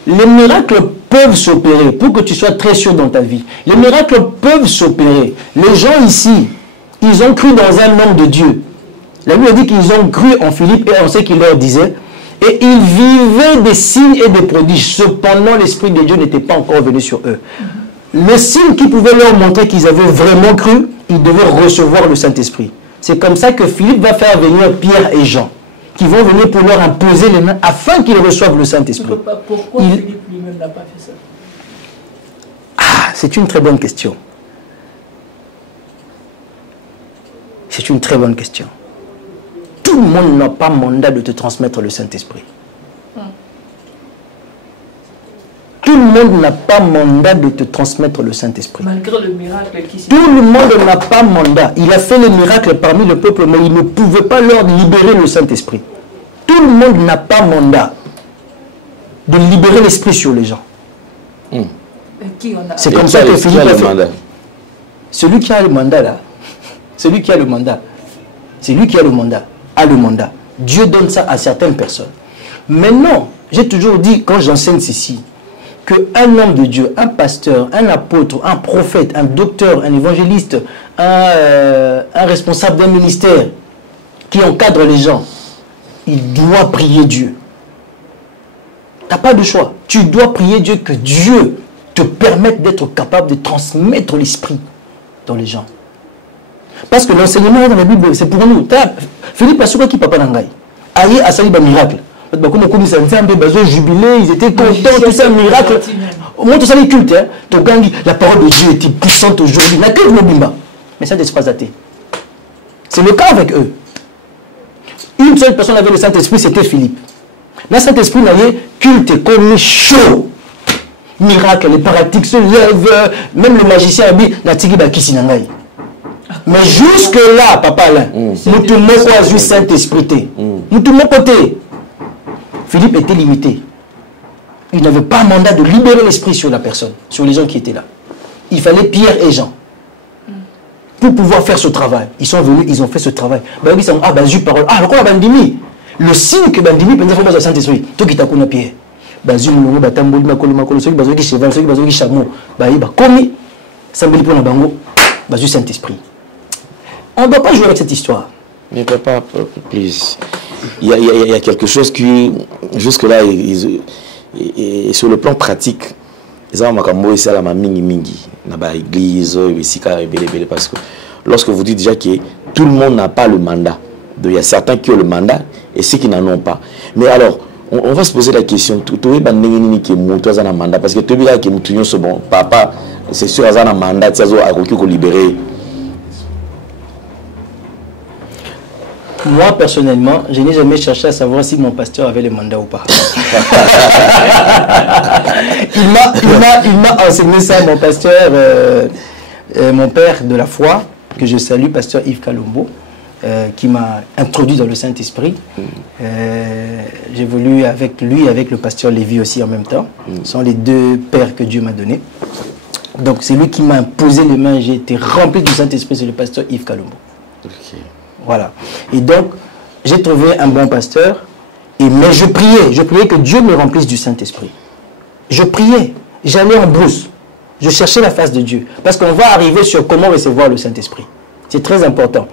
les miracles peuvent s'opérer pour que tu sois très sûr dans ta vie. Les miracles peuvent s'opérer. Les gens ici, ils ont cru dans un homme de Dieu. La Bible dit qu'ils ont cru en Philippe et on sait qu'il leur disait. Et ils vivaient des signes et des prodiges. Cependant, l'Esprit de Dieu n'était pas encore venu sur eux. Le signe qui pouvait leur montrer qu'ils avaient vraiment cru, ils devaient recevoir le Saint-Esprit. C'est comme ça que Philippe va faire venir Pierre et Jean, qui vont venir pour leur imposer les mains afin qu'ils reçoivent le Saint-Esprit. Pourquoi Philippe lui-même n'a pas fait ça? Ah, c'est une très bonne question. C'est une très bonne question. Tout le monde n'a pas mandat de te transmettre le Saint-Esprit. Tout le monde n'a pas mandat de te transmettre le Saint-Esprit. Malgré le miracle qui s'est... Tout le monde n'a pas mandat. Il a fait les miracles parmi le peuple, mais il ne pouvait pas leur libérer le Saint-Esprit. Tout le monde n'a pas mandat de libérer l'Esprit sur les gens. C'est comme ça que Philippe a fait. Celui qui a le mandat là. Celui qui a le mandat. C'est lui qui a le mandat. A le mandat. Dieu donne ça à certaines personnes. Maintenant, j'ai toujours dit, quand j'enseigne ceci, qu'un homme de Dieu, un pasteur, un apôtre, un prophète, un docteur, un évangéliste, un responsable d'un ministère qui encadre les gens, il doit prier Dieu. Tu n'as pas de choix. Tu dois prier Dieu que Dieu te permette d'être capable de transmettre l'esprit dans les gens. Parce que l'enseignement dans la Bible, c'est pour nous. Philippe Asuka qui papa n'angai. Aïe, a sali ba miracle. Comme ça, jubilé, ils étaient contents, tout ça, miracle. Moi, tout ça, les cultes, la parole de Dieu était puissante aujourd'hui. La culte ne bimba. Mais ça, c'est pas athée. C'est le cas avec eux. Une seule personne avait le Saint-Esprit, c'était Philippe. Le Saint-Esprit n'a eu culte comme chaud. Miracle, les paratiques se lèvent, même le magicien a dit, mais jusque-là, papa, là, nous tout le monde a vu Saint-Esprit. Nous tout le monde côté. Philippe était limité. Il n'avait pas mandat de libérer l'esprit sur la personne, sur les gens qui étaient là. Il fallait Pierre et Jean pour pouvoir faire ce travail. Ils sont venus, ils ont fait ce travail. Ah, ben, j'ai parole. Ah, pourquoi Bandimi? Le signe que Bandimi peut faire le Saint-Esprit. Toi qui t'as connu Pierre. Bazu nous batamboli makolo makolo ceux qui bazoki cheval ceux qui bazoki chameau ba yiba komi sambeli pour na bango bazu Saint-Esprit. On ne doit pas jouer avec cette histoire. Mais papa, please. Il y a quelque chose qui jusque là et sur le plan pratique ils ont makambo ça la mingi mingi na ba église bisika belebele parce que lorsque vous dites déjà que tout le monde n'a pas le mandat. Donc il y a certains qui ont le mandat et ceux qui n'en ont pas. Mais alors on va se poser la question, parce que tu as que bon, papa, c'est sûr, qu'il y a un mandat, tu as libérer. Moi, personnellement, je n'ai jamais cherché à savoir si mon pasteur avait le mandat ou pas. il m'a enseigné ça, mon pasteur, mon père de la foi, que je salue, pasteur Yves Kalombo. Qui m'a introduit dans le Saint-Esprit. J'ai voulu avec lui, avec le pasteur Lévy aussi en même temps. Ce sont les deux pères que Dieu m'a donnés. Donc c'est lui qui m'a imposé les mains. J'ai été rempli du Saint-Esprit, c'est le pasteur Yves Kalombo. Okay. Voilà. Et donc, j'ai trouvé un bon pasteur. Mais je priais que Dieu me remplisse du Saint-Esprit. Je priais. J'allais en brousse. Je cherchais la face de Dieu. Parce qu'on va arriver sur comment recevoir le Saint-Esprit. C'est très important.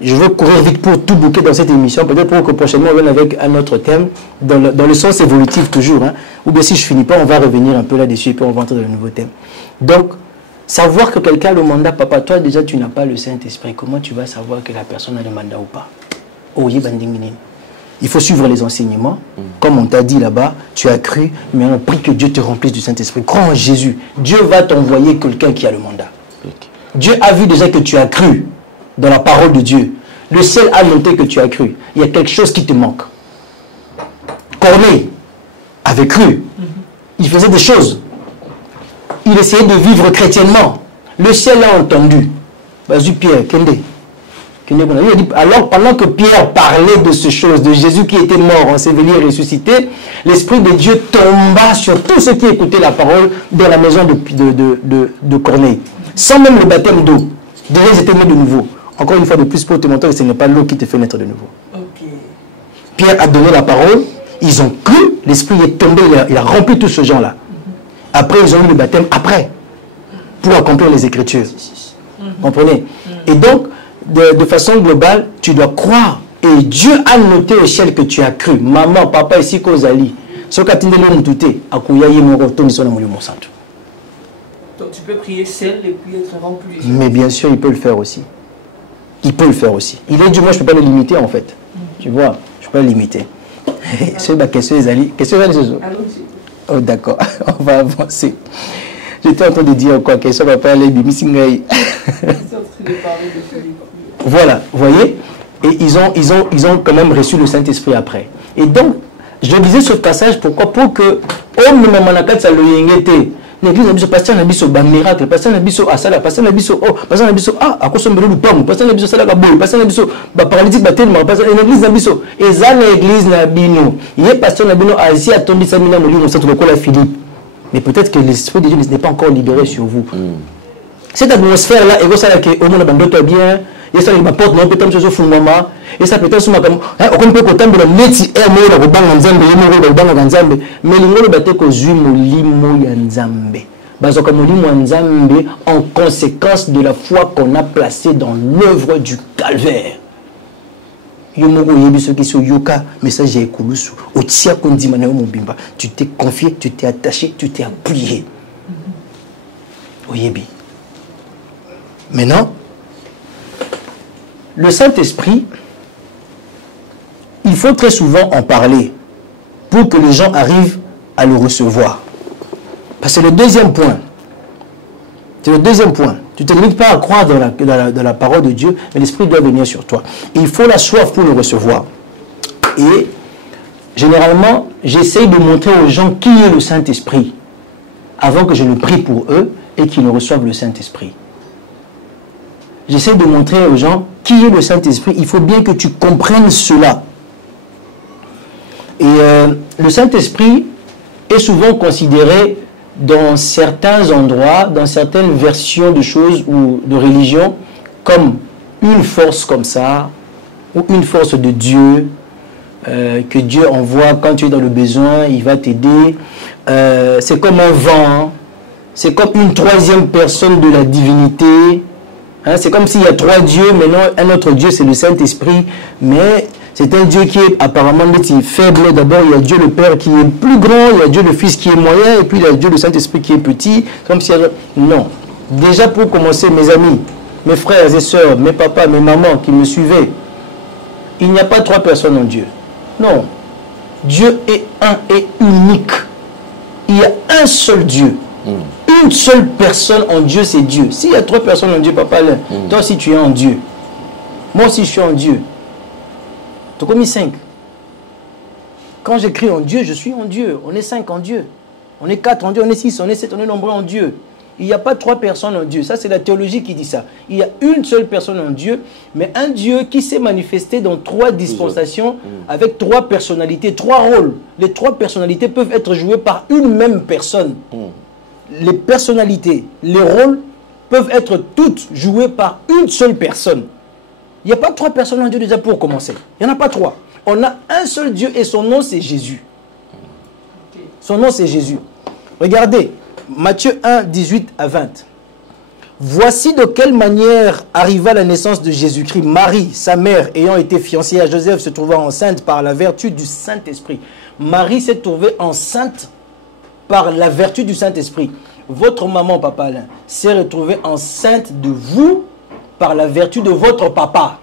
Je veux courir vite pour tout bouquer dans cette émission, peut-être pour que prochainement on vienne avec un autre thème, dans le sens évolutif toujours. Hein. Ou bien si je ne finis pas, on va revenir un peu là-dessus et puis on va entrer dans le nouveau thème. Donc, savoir que quelqu'un a le mandat, papa, toi déjà tu n'as pas le Saint-Esprit, comment tu vas savoir que la personne a le mandat ou pas? Il faut suivre les enseignements. Comme on t'a dit là-bas, tu as cru, mais on prie que Dieu te remplisse du Saint-Esprit. Crois en Jésus. Dieu va t'envoyer quelqu'un qui a le mandat. Dieu a vu déjà que tu as cru dans la parole de Dieu. Le ciel a noté que tu as cru. Il y a quelque chose qui te manque. Corneille avait cru. Il faisait des choses. Il essayait de vivre chrétiennement. Le ciel a entendu. Vas-y Pierre, Kende. Alors pendant que Pierre parlait de ces choses, de Jésus qui était mort, enseveli et ressuscité, l'Esprit de Dieu tomba sur tous ceux qui écoutaient la parole dans la maison de Corneille. Sans même le baptême d'eau. Déjà ils étaient nés de nouveau. Encore une fois de plus pour te montrer que ce n'est pas l'eau qui te fait naître de nouveau. Okay. Pierre a donné la parole, ils ont cru, l'Esprit est tombé, il a rempli tous ces gens-là. Après, ils ont eu le baptême après, pour accomplir les Écritures. Comprenez? Et donc, de façon globale, tu dois croire. Et Dieu a noté au ciel que tu as cru. Maman, papa, ici, Kozali. Donc tu peux prier seul et puis être rempli. Mais bien sûr, il peut le faire aussi. Il peut le faire aussi. Il est du moins, je ne peux pas le limiter en fait. Tu vois, je ne peux pas le limiter. C'est ma question, Ezali. Question, Ezali. Oh, d'accord. On va avancer. J'étais en train de dire quoi? Question, papa, aller Bimisingay. Voilà, vous voyez? Et ils ont quand même reçu le Saint-Esprit après. Et donc, je disais ce passage, pourquoi? Pour que, oh, mais Manakat, ça le yingete. L'église n'a pas pasteur n'a pas miracle, pasteur n'a pas asala, pasteur n'a pas pasteur n'a pas à cause de l'upam, pasteur n'a pas ça la boule, pasteur n'a pas paralytique battement, pasteur l'église n'a pas et ça l'église n'a bino. Il est pasteur n'a bino assis à tomber sa mina molino ça tout le la Philippe. Mais peut-être que l'esprit de Dieu n'est pas encore libéré sur vous. Cette atmosphère là, et vous savez que au monde abandonne bien, et ça il m'apporte non peut-être sur fond maman. Et ça peut-être sur comme on peut autant de la métier et moi la banga nzambe yemo la banga nzambe mais lingolo bateko zui molimo ya nzambe bazoka molimo ya nzambe en conséquence de la foi qu'on a placée dans l'œuvre du calvaire. Yomoko yebiso kiso yoka message ya kulusu otia kondima na mobimba tu t'es confié, tu t'es attaché, tu t'es appuyé. Oyebi. Maintenant le Saint-Esprit, il faut très souvent en parler pour que les gens arrivent à le recevoir. Parce que c'est le deuxième point. C'est le deuxième point. Tu ne te limites pas à croire dans la parole de Dieu, mais l'Esprit doit venir sur toi. Et il faut la soif pour le recevoir. Et généralement, j'essaye de montrer aux gens qui est le Saint-Esprit avant que je ne prie pour eux et qu'ils ne reçoivent le Saint-Esprit. J'essaie de montrer aux gens qui est le Saint-Esprit. Il faut bien que tu comprennes cela. Et le Saint-Esprit est souvent considéré dans certains endroits, dans certaines versions de choses ou de religions, comme une force comme ça, ou une force de Dieu, que Dieu envoie quand tu es dans le besoin, il va t'aider. C'est comme un vent, c'est comme une troisième personne de la divinité. Hein, c'est comme s'il y a trois dieux, mais non, un autre Dieu, c'est le Saint-Esprit, mais c'est un Dieu qui est apparemment faible. D'abord, il y a Dieu le Père qui est plus grand, il y a Dieu le Fils qui est moyen, et puis il y a Dieu le Saint-Esprit qui est petit. Comme si... Non. Déjà pour commencer, mes amis, mes frères et sœurs, mes papas, mes mamans qui me suivaient, il n'y a pas trois personnes en Dieu. Non. Dieu est un et unique. Il y a un seul Dieu. Une seule personne en Dieu, c'est Dieu. S'il y a trois personnes en Dieu, papa, toi aussi tu es en Dieu. Moi aussi je suis en Dieu. Tu as commis 5. Quand j'écris en Dieu, je suis en Dieu. On est 5 en Dieu. On est 4 en Dieu, on est 6, on est 7, on est nombreux en Dieu. Il n'y a pas 3 personnes en Dieu. Ça, c'est la théologie qui dit ça. Il y a une seule personne en Dieu, mais un Dieu qui s'est manifesté dans 3 dispensations avec 3 personnalités, 3 rôles. Les 3 personnalités peuvent être jouées par une même personne. Les personnalités, les rôles peuvent être toutes jouées par une seule personne. Il n'y a pas 3 personnes en Dieu déjà pour commencer. Il n'y en a pas 3. On a un seul Dieu et son nom c'est Jésus. Son nom c'est Jésus. Regardez, Matthieu 1, 18 à 20. Voici de quelle manière arriva la naissance de Jésus-Christ. Marie, sa mère, ayant été fiancée à Joseph, se trouva enceinte par la vertu du Saint-Esprit. Marie s'est trouvée enceinte par la vertu du Saint-Esprit. Votre maman, papa Alain, s'est retrouvée enceinte de vous par la vertu de votre papa.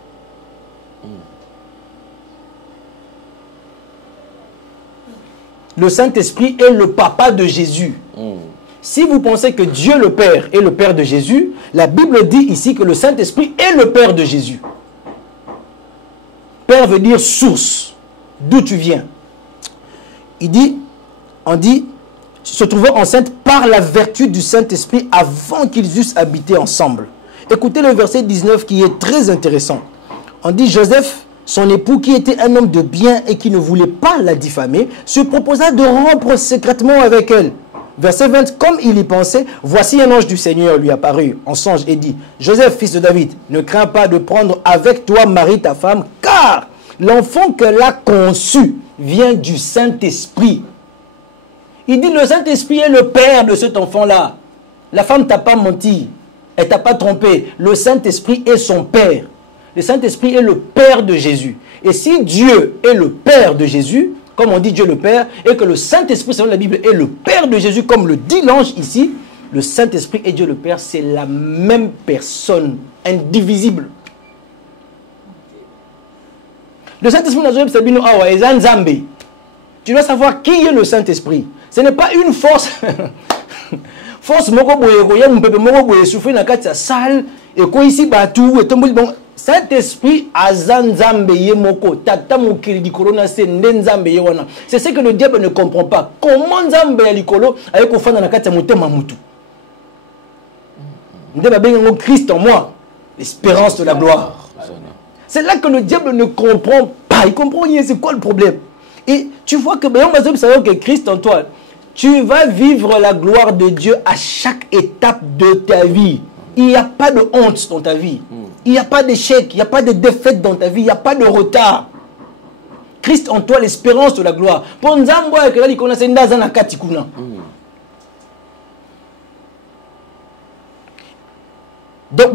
Le Saint-Esprit est le papa de Jésus. Si vous pensez que Dieu le Père est le Père de Jésus, la Bible dit ici que le Saint-Esprit est le Père de Jésus. Père veut dire source, d'où tu viens. On dit, se trouvant enceinte par la vertu du Saint-Esprit avant qu'ils eussent habité ensemble. Écoutez le verset 19 qui est très intéressant. On dit, Joseph, son époux, qui était un homme de bien et qui ne voulait pas la diffamer, se proposa de rompre secrètement avec elle. Verset 20, comme il y pensait, voici un ange du Seigneur lui apparut en songe et dit, Joseph, fils de David, ne crains pas de prendre avec toi Marie, ta femme, car l'enfant qu'elle a conçu vient du Saint-Esprit. Il dit, le Saint-Esprit est le père de cet enfant-là. La femme t'a pas menti, elle t'a pas trompé. Le Saint-Esprit est son père. Le Saint-Esprit est le père de Jésus. Et si Dieu est le père de Jésus, comme on dit Dieu le Père, et que le Saint-Esprit, selon la Bible, est le Père de Jésus, comme le dit l'ange ici, le Saint-Esprit et Dieu le Père, c'est la même personne, indivisible. Le Saint-Esprit, tu dois savoir qui est le Saint-Esprit. Ce n'est pas une force. Force, Saint-Esprit azanzambe yemoko tata mokili likolo na se nzambe yewana. C'est ce que le diable ne comprend pas. Comment nzambe ya likolo aye kofanda na kati ya motema mutu. Ndeba bengo Christ en moi, l'espérance de la gloire. C'est là que le diable ne comprend pas. Il comprend rien, c'est quoi le problème? Et tu vois que que Christ en toi, tu vas vivre la gloire de Dieu à chaque étape de ta vie. Il n'y a pas de honte dans ta vie. Il n'y a pas d'échec, il n'y a pas de défaite dans ta vie, il n'y a pas de retard. Christ en toi, l'espérance de la gloire. Donc,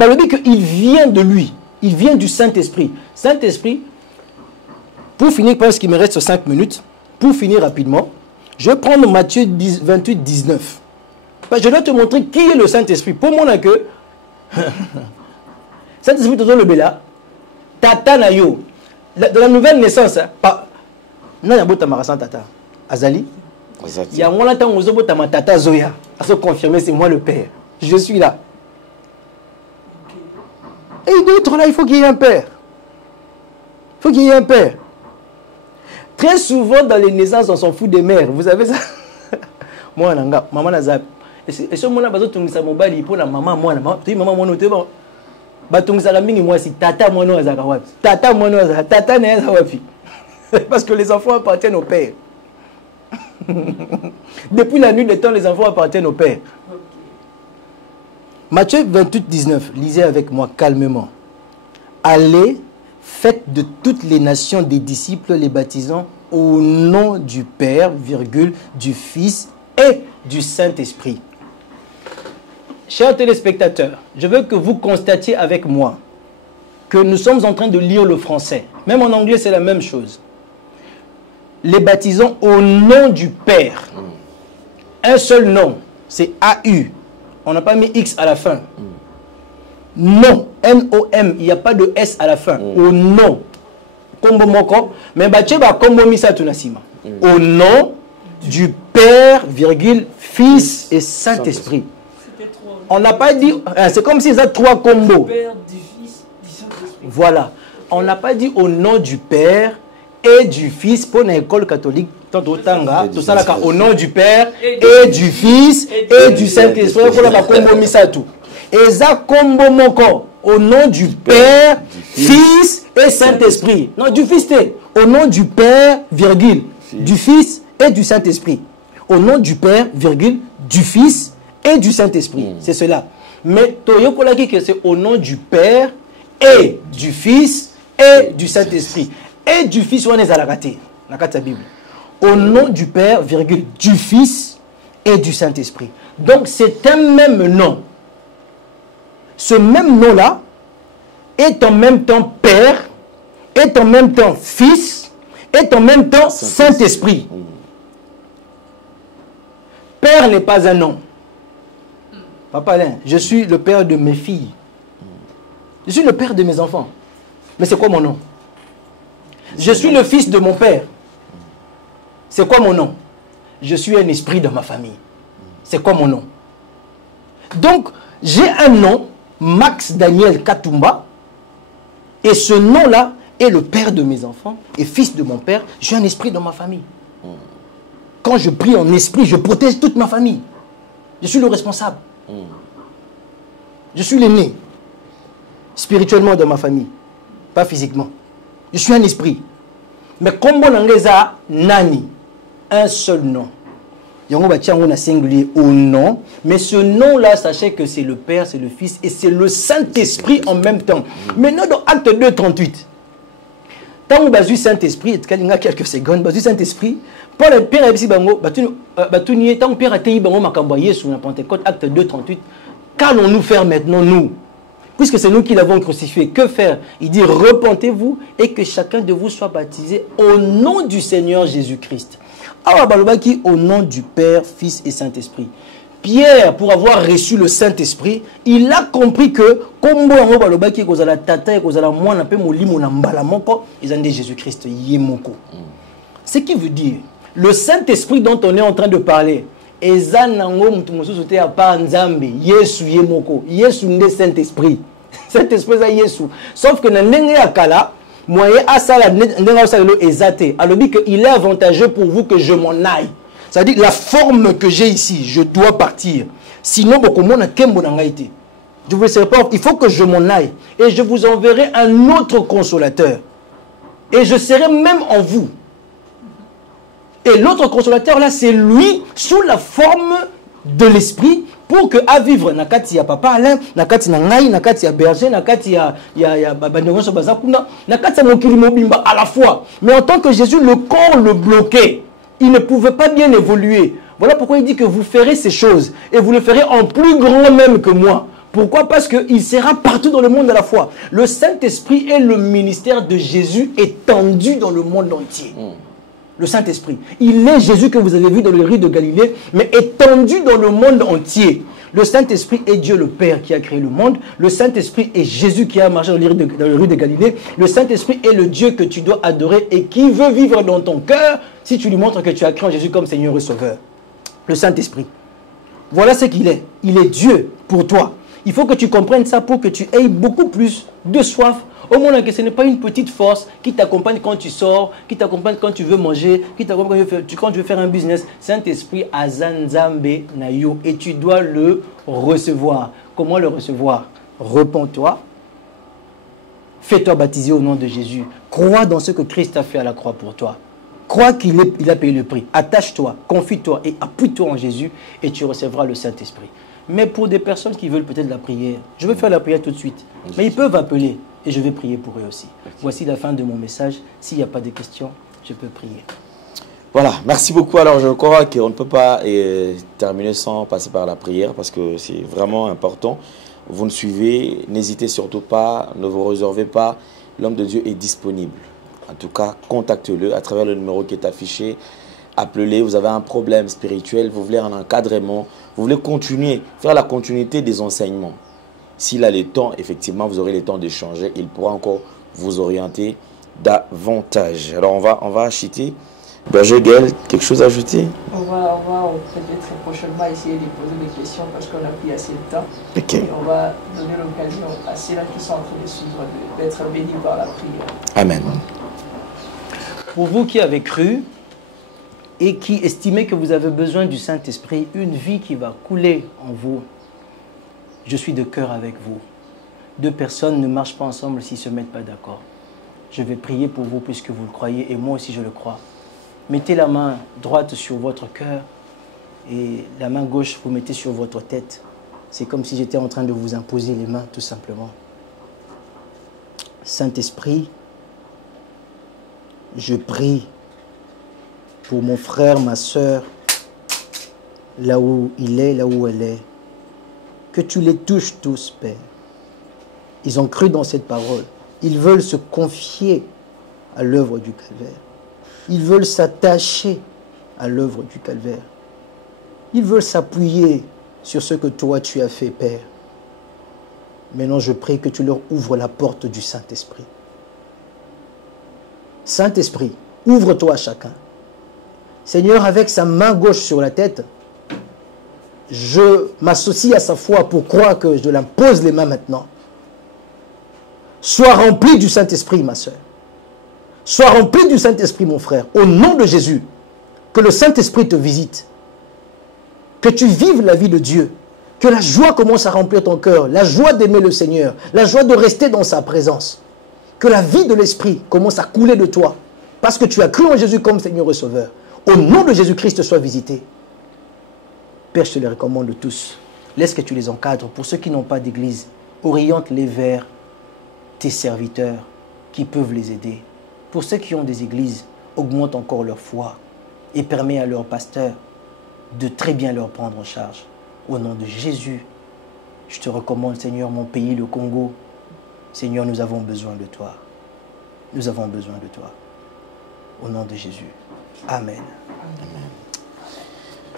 le dit qu'il vient de lui. Il vient du Saint-Esprit. Saint-Esprit, pour finir, parce qu'il me reste 5 minutes, pour finir rapidement, je vais prendre Matthieu 28, 19. Je dois te montrer qui est le Saint-Esprit. Pour moi, que Saint-Esprit, le bela, tata na yo. Dans la nouvelle naissance, non, il y a beaucoup de tata. Azali. Il y a moins de temps où je tata Zoya. À se confirmer, c'est moi le père. Je suis là. Et d'autres là, il faut qu'il y ait un père. Il faut qu'il y ait un père. Très souvent, dans les naissances, on s'en fout des mères. Vous savez ça? Moi, maman Nazab. Et ce moment-là, je mobile pour la maman, moi, maman, moi, moi, si tata, moi, non, tata, moi, non, tata, parce que les enfants appartiennent au père. Depuis la nuit des temps, les enfants appartiennent au père. Matthieu 28, 19, lisez avec moi calmement. Allez, faites de toutes les nations des disciples, les baptisant au nom du Père, virgule, du Fils et du Saint-Esprit. Chers téléspectateurs, je veux que vous constatiez avec moi que nous sommes en train de lire le français. Même en anglais, c'est la même chose. Les baptisons au nom du Père. Un seul nom, c'est A-U. On n'a pas mis X à la fin. Non, N-O-M, il n'y a pas de S à la fin. Au nom. Kombo moko. Mais bâché va kombo misa tunasima. Au nom du Père, virgule, Fils et Saint-Esprit. On n'a pas dit, c'est comme s'ils ont trois combos. Père, du Fils, du Saint-Esprit. Voilà. On n'a pas dit au nom du Père et du Fils pour l'école catholique. Tout ça là, au nom du Père et du Fils et du Saint-Esprit. Pour la combo misatu. Et ça combo moko. Au nom du Père, Fils et Saint-Esprit. Non, du Fils, au nom du Père, virgule, du Fils et du Saint-Esprit. Au nom du Père, virgule, du Fils et du Saint-Esprit. C'est cela. Mais c'est au nom du Père et du Fils et du Saint-Esprit. Et du Fils, on est à la raté. La Bible. Au nom du Père, virgule, du Fils et du Saint-Esprit. Donc c'est un même nom. Ce même nom-là est en même temps Père, est en même temps Fils, est en même temps Saint-Esprit. Père n'est pas un nom. Papa Alain, je suis le père de mes filles. Je suis le père de mes enfants. Mais c'est quoi mon nom? Je suis le fils de mon père. C'est quoi mon nom? Je suis un esprit dans ma famille. C'est quoi mon nom? Donc, j'ai un nom, Max Daniel Katumba, et ce nom-là est le père de mes enfants et fils de mon père. J'ai un esprit dans ma famille. Quand je prie en esprit, je protège toute ma famille. Je suis le responsable. Je suis l'aîné, spirituellement dans ma famille, pas physiquement. Je suis un esprit. Mais comme on a nani, un seul nom. Il y a un singulier au nom, mais ce nom-là, sachez que c'est le Père, c'est le Fils et c'est le Saint-Esprit en même temps. Maintenant, dans Acte 2, 38, tant que le Saint-Esprit, il y a quelques secondes, le Saint-Esprit, Paul le Père a dit, tant que Père a dit, sur la Pentecôte, Acte 2, 38, qu'allons-nous faire maintenant, nous? Puisque c'est nous qui l'avons crucifié, que faire? Il dit, repentez-vous et que chacun de vous soit baptisé au nom du Seigneur Jésus-Christ. Au nom du Père, Fils et Saint-Esprit. Pierre, pour avoir reçu le Saint-Esprit, il a compris que, comme Jésus-Christ, ce qui veut dire, le Saint-Esprit dont on est en train de parler, Saint-Esprit. Saint-Esprit, sauf que dans moyen à ça alors dit qu'il est avantageux pour vous que je m'en aille. C'est-à-dire la forme que j'ai ici, je dois partir. Sinon, je vous sais pas, il faut que je m'en aille. Et je vous enverrai un autre consolateur. Et je serai même en vous. Et l'autre consolateur là, c'est lui sous la forme de l'esprit. Pour que à vivre nakati ya papa Alain, nakati na ngai, nakati ya berger, nakati ya bandongo bazakuna, nakati ya mokili mobimba à la fois. Mais en tant que Jésus, le corps le bloquait. Il ne pouvait pas bien évoluer. Voilà pourquoi il dit que vous ferez ces choses et vous le ferez en plus grand même que moi. Pourquoi? Parce qu'il sera partout dans le monde à la fois. Le Saint-Esprit est le ministère de Jésus étendu dans le monde entier. Le Saint-Esprit. Il est Jésus que vous avez vu dans le riz de Galilée, mais étendu dans le monde entier. Le Saint-Esprit est Dieu le Père qui a créé le monde. Le Saint-Esprit est Jésus qui a marché dans les rues de Galilée. Le Saint-Esprit est le Dieu que tu dois adorer et qui veut vivre dans ton cœur si tu lui montres que tu as cru en Jésus comme Seigneur et Sauveur. Le Saint-Esprit. Voilà ce qu'il est. Il est Dieu pour toi. Il faut que tu comprennes ça pour que tu aies beaucoup plus de soif. Au moins que ce n'est pas une petite force qui t'accompagne quand tu sors, qui t'accompagne quand tu veux manger, qui t'accompagne quand tu veux faire un business. Saint-Esprit Azanzambe Nayo et tu dois le recevoir. Comment le recevoir? Repens-toi. Fais-toi baptiser au nom de Jésus. Crois dans ce que Christ a fait à la croix pour toi. Crois qu'il a payé le prix. Attache-toi, confie-toi et appuie-toi en Jésus et tu recevras le Saint-Esprit. Mais pour des personnes qui veulent peut-être la prière, je vais faire la prière tout de suite. Mais ils peuvent appeler et je vais prier pour eux aussi. Voici la fin de mon message. S'il n'y a pas de questions, je peux prier. Voilà, merci beaucoup. Alors je crois qu'on ne peut pas terminer sans passer par la prière parce que c'est vraiment important. Vous nous suivez, n'hésitez surtout pas, ne vous réservez pas. L'homme de Dieu est disponible. En tout cas, contactez-le à travers le numéro qui est affiché. Appelez-le, vous avez un problème spirituel, vous voulez un encadrement, vous voulez continuer, faire la continuité des enseignements. S'il a le temps, effectivement, vous aurez le temps d'échanger. Il pourra encore vous orienter davantage. Alors, on va acheter. Berger Gaël, quelque chose à ajouter? On va peut-être prochainement essayer de poser des questions parce qu'on a pris assez de temps. Okay. Et on va donner l'occasion à ceux-là qui sont en train de suivre d'être bénis par la prière. Amen. Pour vous qui avez cru et qui estimez que vous avez besoin du Saint-Esprit, une vie qui va couler en vous, je suis de cœur avec vous. Deux personnes ne marchent pas ensemble s'ils ne se mettent pas d'accord. Je vais prier pour vous puisque vous le croyez et moi aussi je le crois. Mettez la main droite sur votre cœur et la main gauche vous mettez sur votre tête. C'est comme si j'étais en train de vous imposer les mains tout simplement. Saint-Esprit, je prie pour mon frère, ma soeur, là où il est, là où elle est. Que tu les touches tous, Père. Ils ont cru dans cette parole. Ils veulent se confier à l'œuvre du calvaire. Ils veulent s'attacher à l'œuvre du calvaire. Ils veulent s'appuyer sur ce que toi tu as fait, Père. Maintenant, je prie que tu leur ouvres la porte du Saint-Esprit. Saint-Esprit, ouvre-toi à chacun. Seigneur, avec sa main gauche sur la tête, je m'associe à sa foi pour croire que je l'impose les mains maintenant. Sois rempli du Saint-Esprit, ma soeur. Sois rempli du Saint-Esprit, mon frère. Au nom de Jésus, que le Saint-Esprit te visite. Que tu vives la vie de Dieu. Que la joie commence à remplir ton cœur. La joie d'aimer le Seigneur. La joie de rester dans sa présence. Que la vie de l'Esprit commence à couler de toi. Parce que tu as cru en Jésus comme Seigneur et Sauveur. Au nom de Jésus-Christ, sois visité. Père, je te les recommande tous. Laisse que tu les encadres. Pour ceux qui n'ont pas d'église, oriente-les vers tes serviteurs qui peuvent les aider. Pour ceux qui ont des églises, augmente encore leur foi et permet à leurs pasteurs de très bien leur prendre en charge. Au nom de Jésus, je te recommande, Seigneur, mon pays, le Congo. Seigneur, nous avons besoin de toi. Nous avons besoin de toi. Au nom de Jésus. Amen. Amen.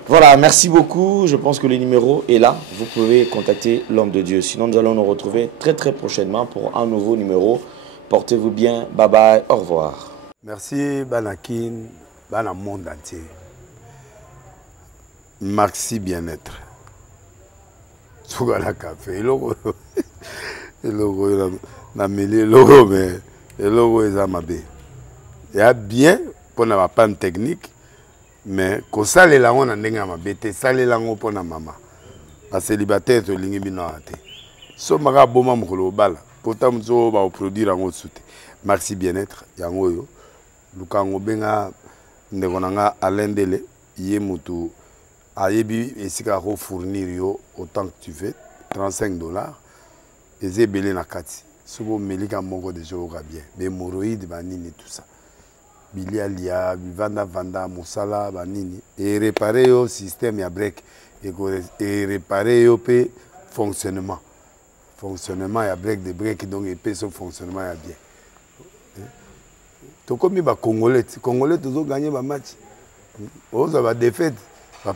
Voilà, merci beaucoup. Je pense que le numéro est là. Vous pouvez contacter l'homme de Dieu. Sinon, nous allons nous retrouver très très prochainement pour un nouveau numéro. Portez-vous bien. Bye bye. Au revoir. Merci, Banakin, Bana monde entier. Merci bien-être. Sougala café. Logo, na mêlé logo, mais le logo est amabé. Il y a bien pour la panne technique. Mais quand ça les langues on a n'enga ma bête, ça les langues pour na maman. La célibataire to lingi bino ate. So maga boma mukolo bala. Pourtant mzo ba produire en soute. Merci bien-être yango yo. Lukango benga ndekonanga alendele yé mutu ayebi esika ko fournir yo autant que tu veux $35 et zebele na kati. Sobo melika moko de joga bien. Des hémorroïdes banini tout ça. Bilialia, vanda, mosala, banini. Et réparer au système ya break. Et réparer au fonctionnement. Fonctionnement ya break de break, donc et son fonctionnement ya bien. Donc comme les Congolais, tous ont gagné le match. Ils ont défaite.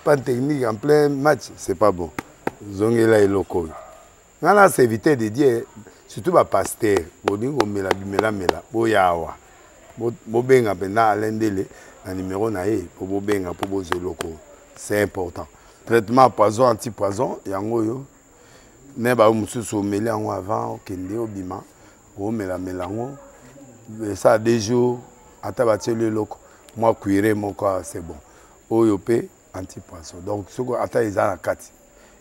Pas de technique en plein match, c'est pas bon. zongela eloko ngana c'est éviter de dire surtout ba pasteur bolingo mela mela boyawa bo benga penda alendele na numéro na ye po bo benga po bo zeloko c'est important traitement poison anti-poison yango yo ne ba mususu meli yango avant kende obima o mela ngo ça 2 jours ata ba tele loko moi cuire mon corps c'est bon oyo pe anti-poison donc soko ata ezala kati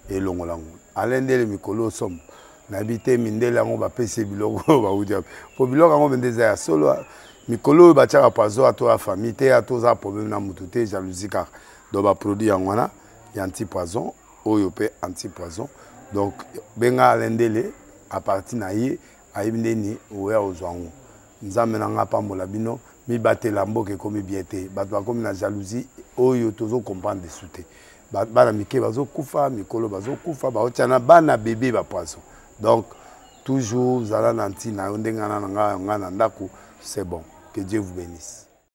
elongo lango alendele mikolo somme n'habité mindele yango ba pese biloko ba udia po biloko yango bendeza ya solo mikolo ba tchaka poison ato la famille te ato za problème na mutu te jalousie car do ba produit yango na ya anti-poison oyo pe anti-poison donc benga alendele à partir na ye ayibindeni oya ozwango nzambe na nga pambola bino mi batela mboke komi biete bato bakomi na jalousie oyo tozo comprendre dessous te bana mike bazo kufa mikolo bazo kufa baotiana bana bébé ba poisson donc toujours zala nanti na ndenga na nga na ndako c'est bon que Dieu vous bénisse.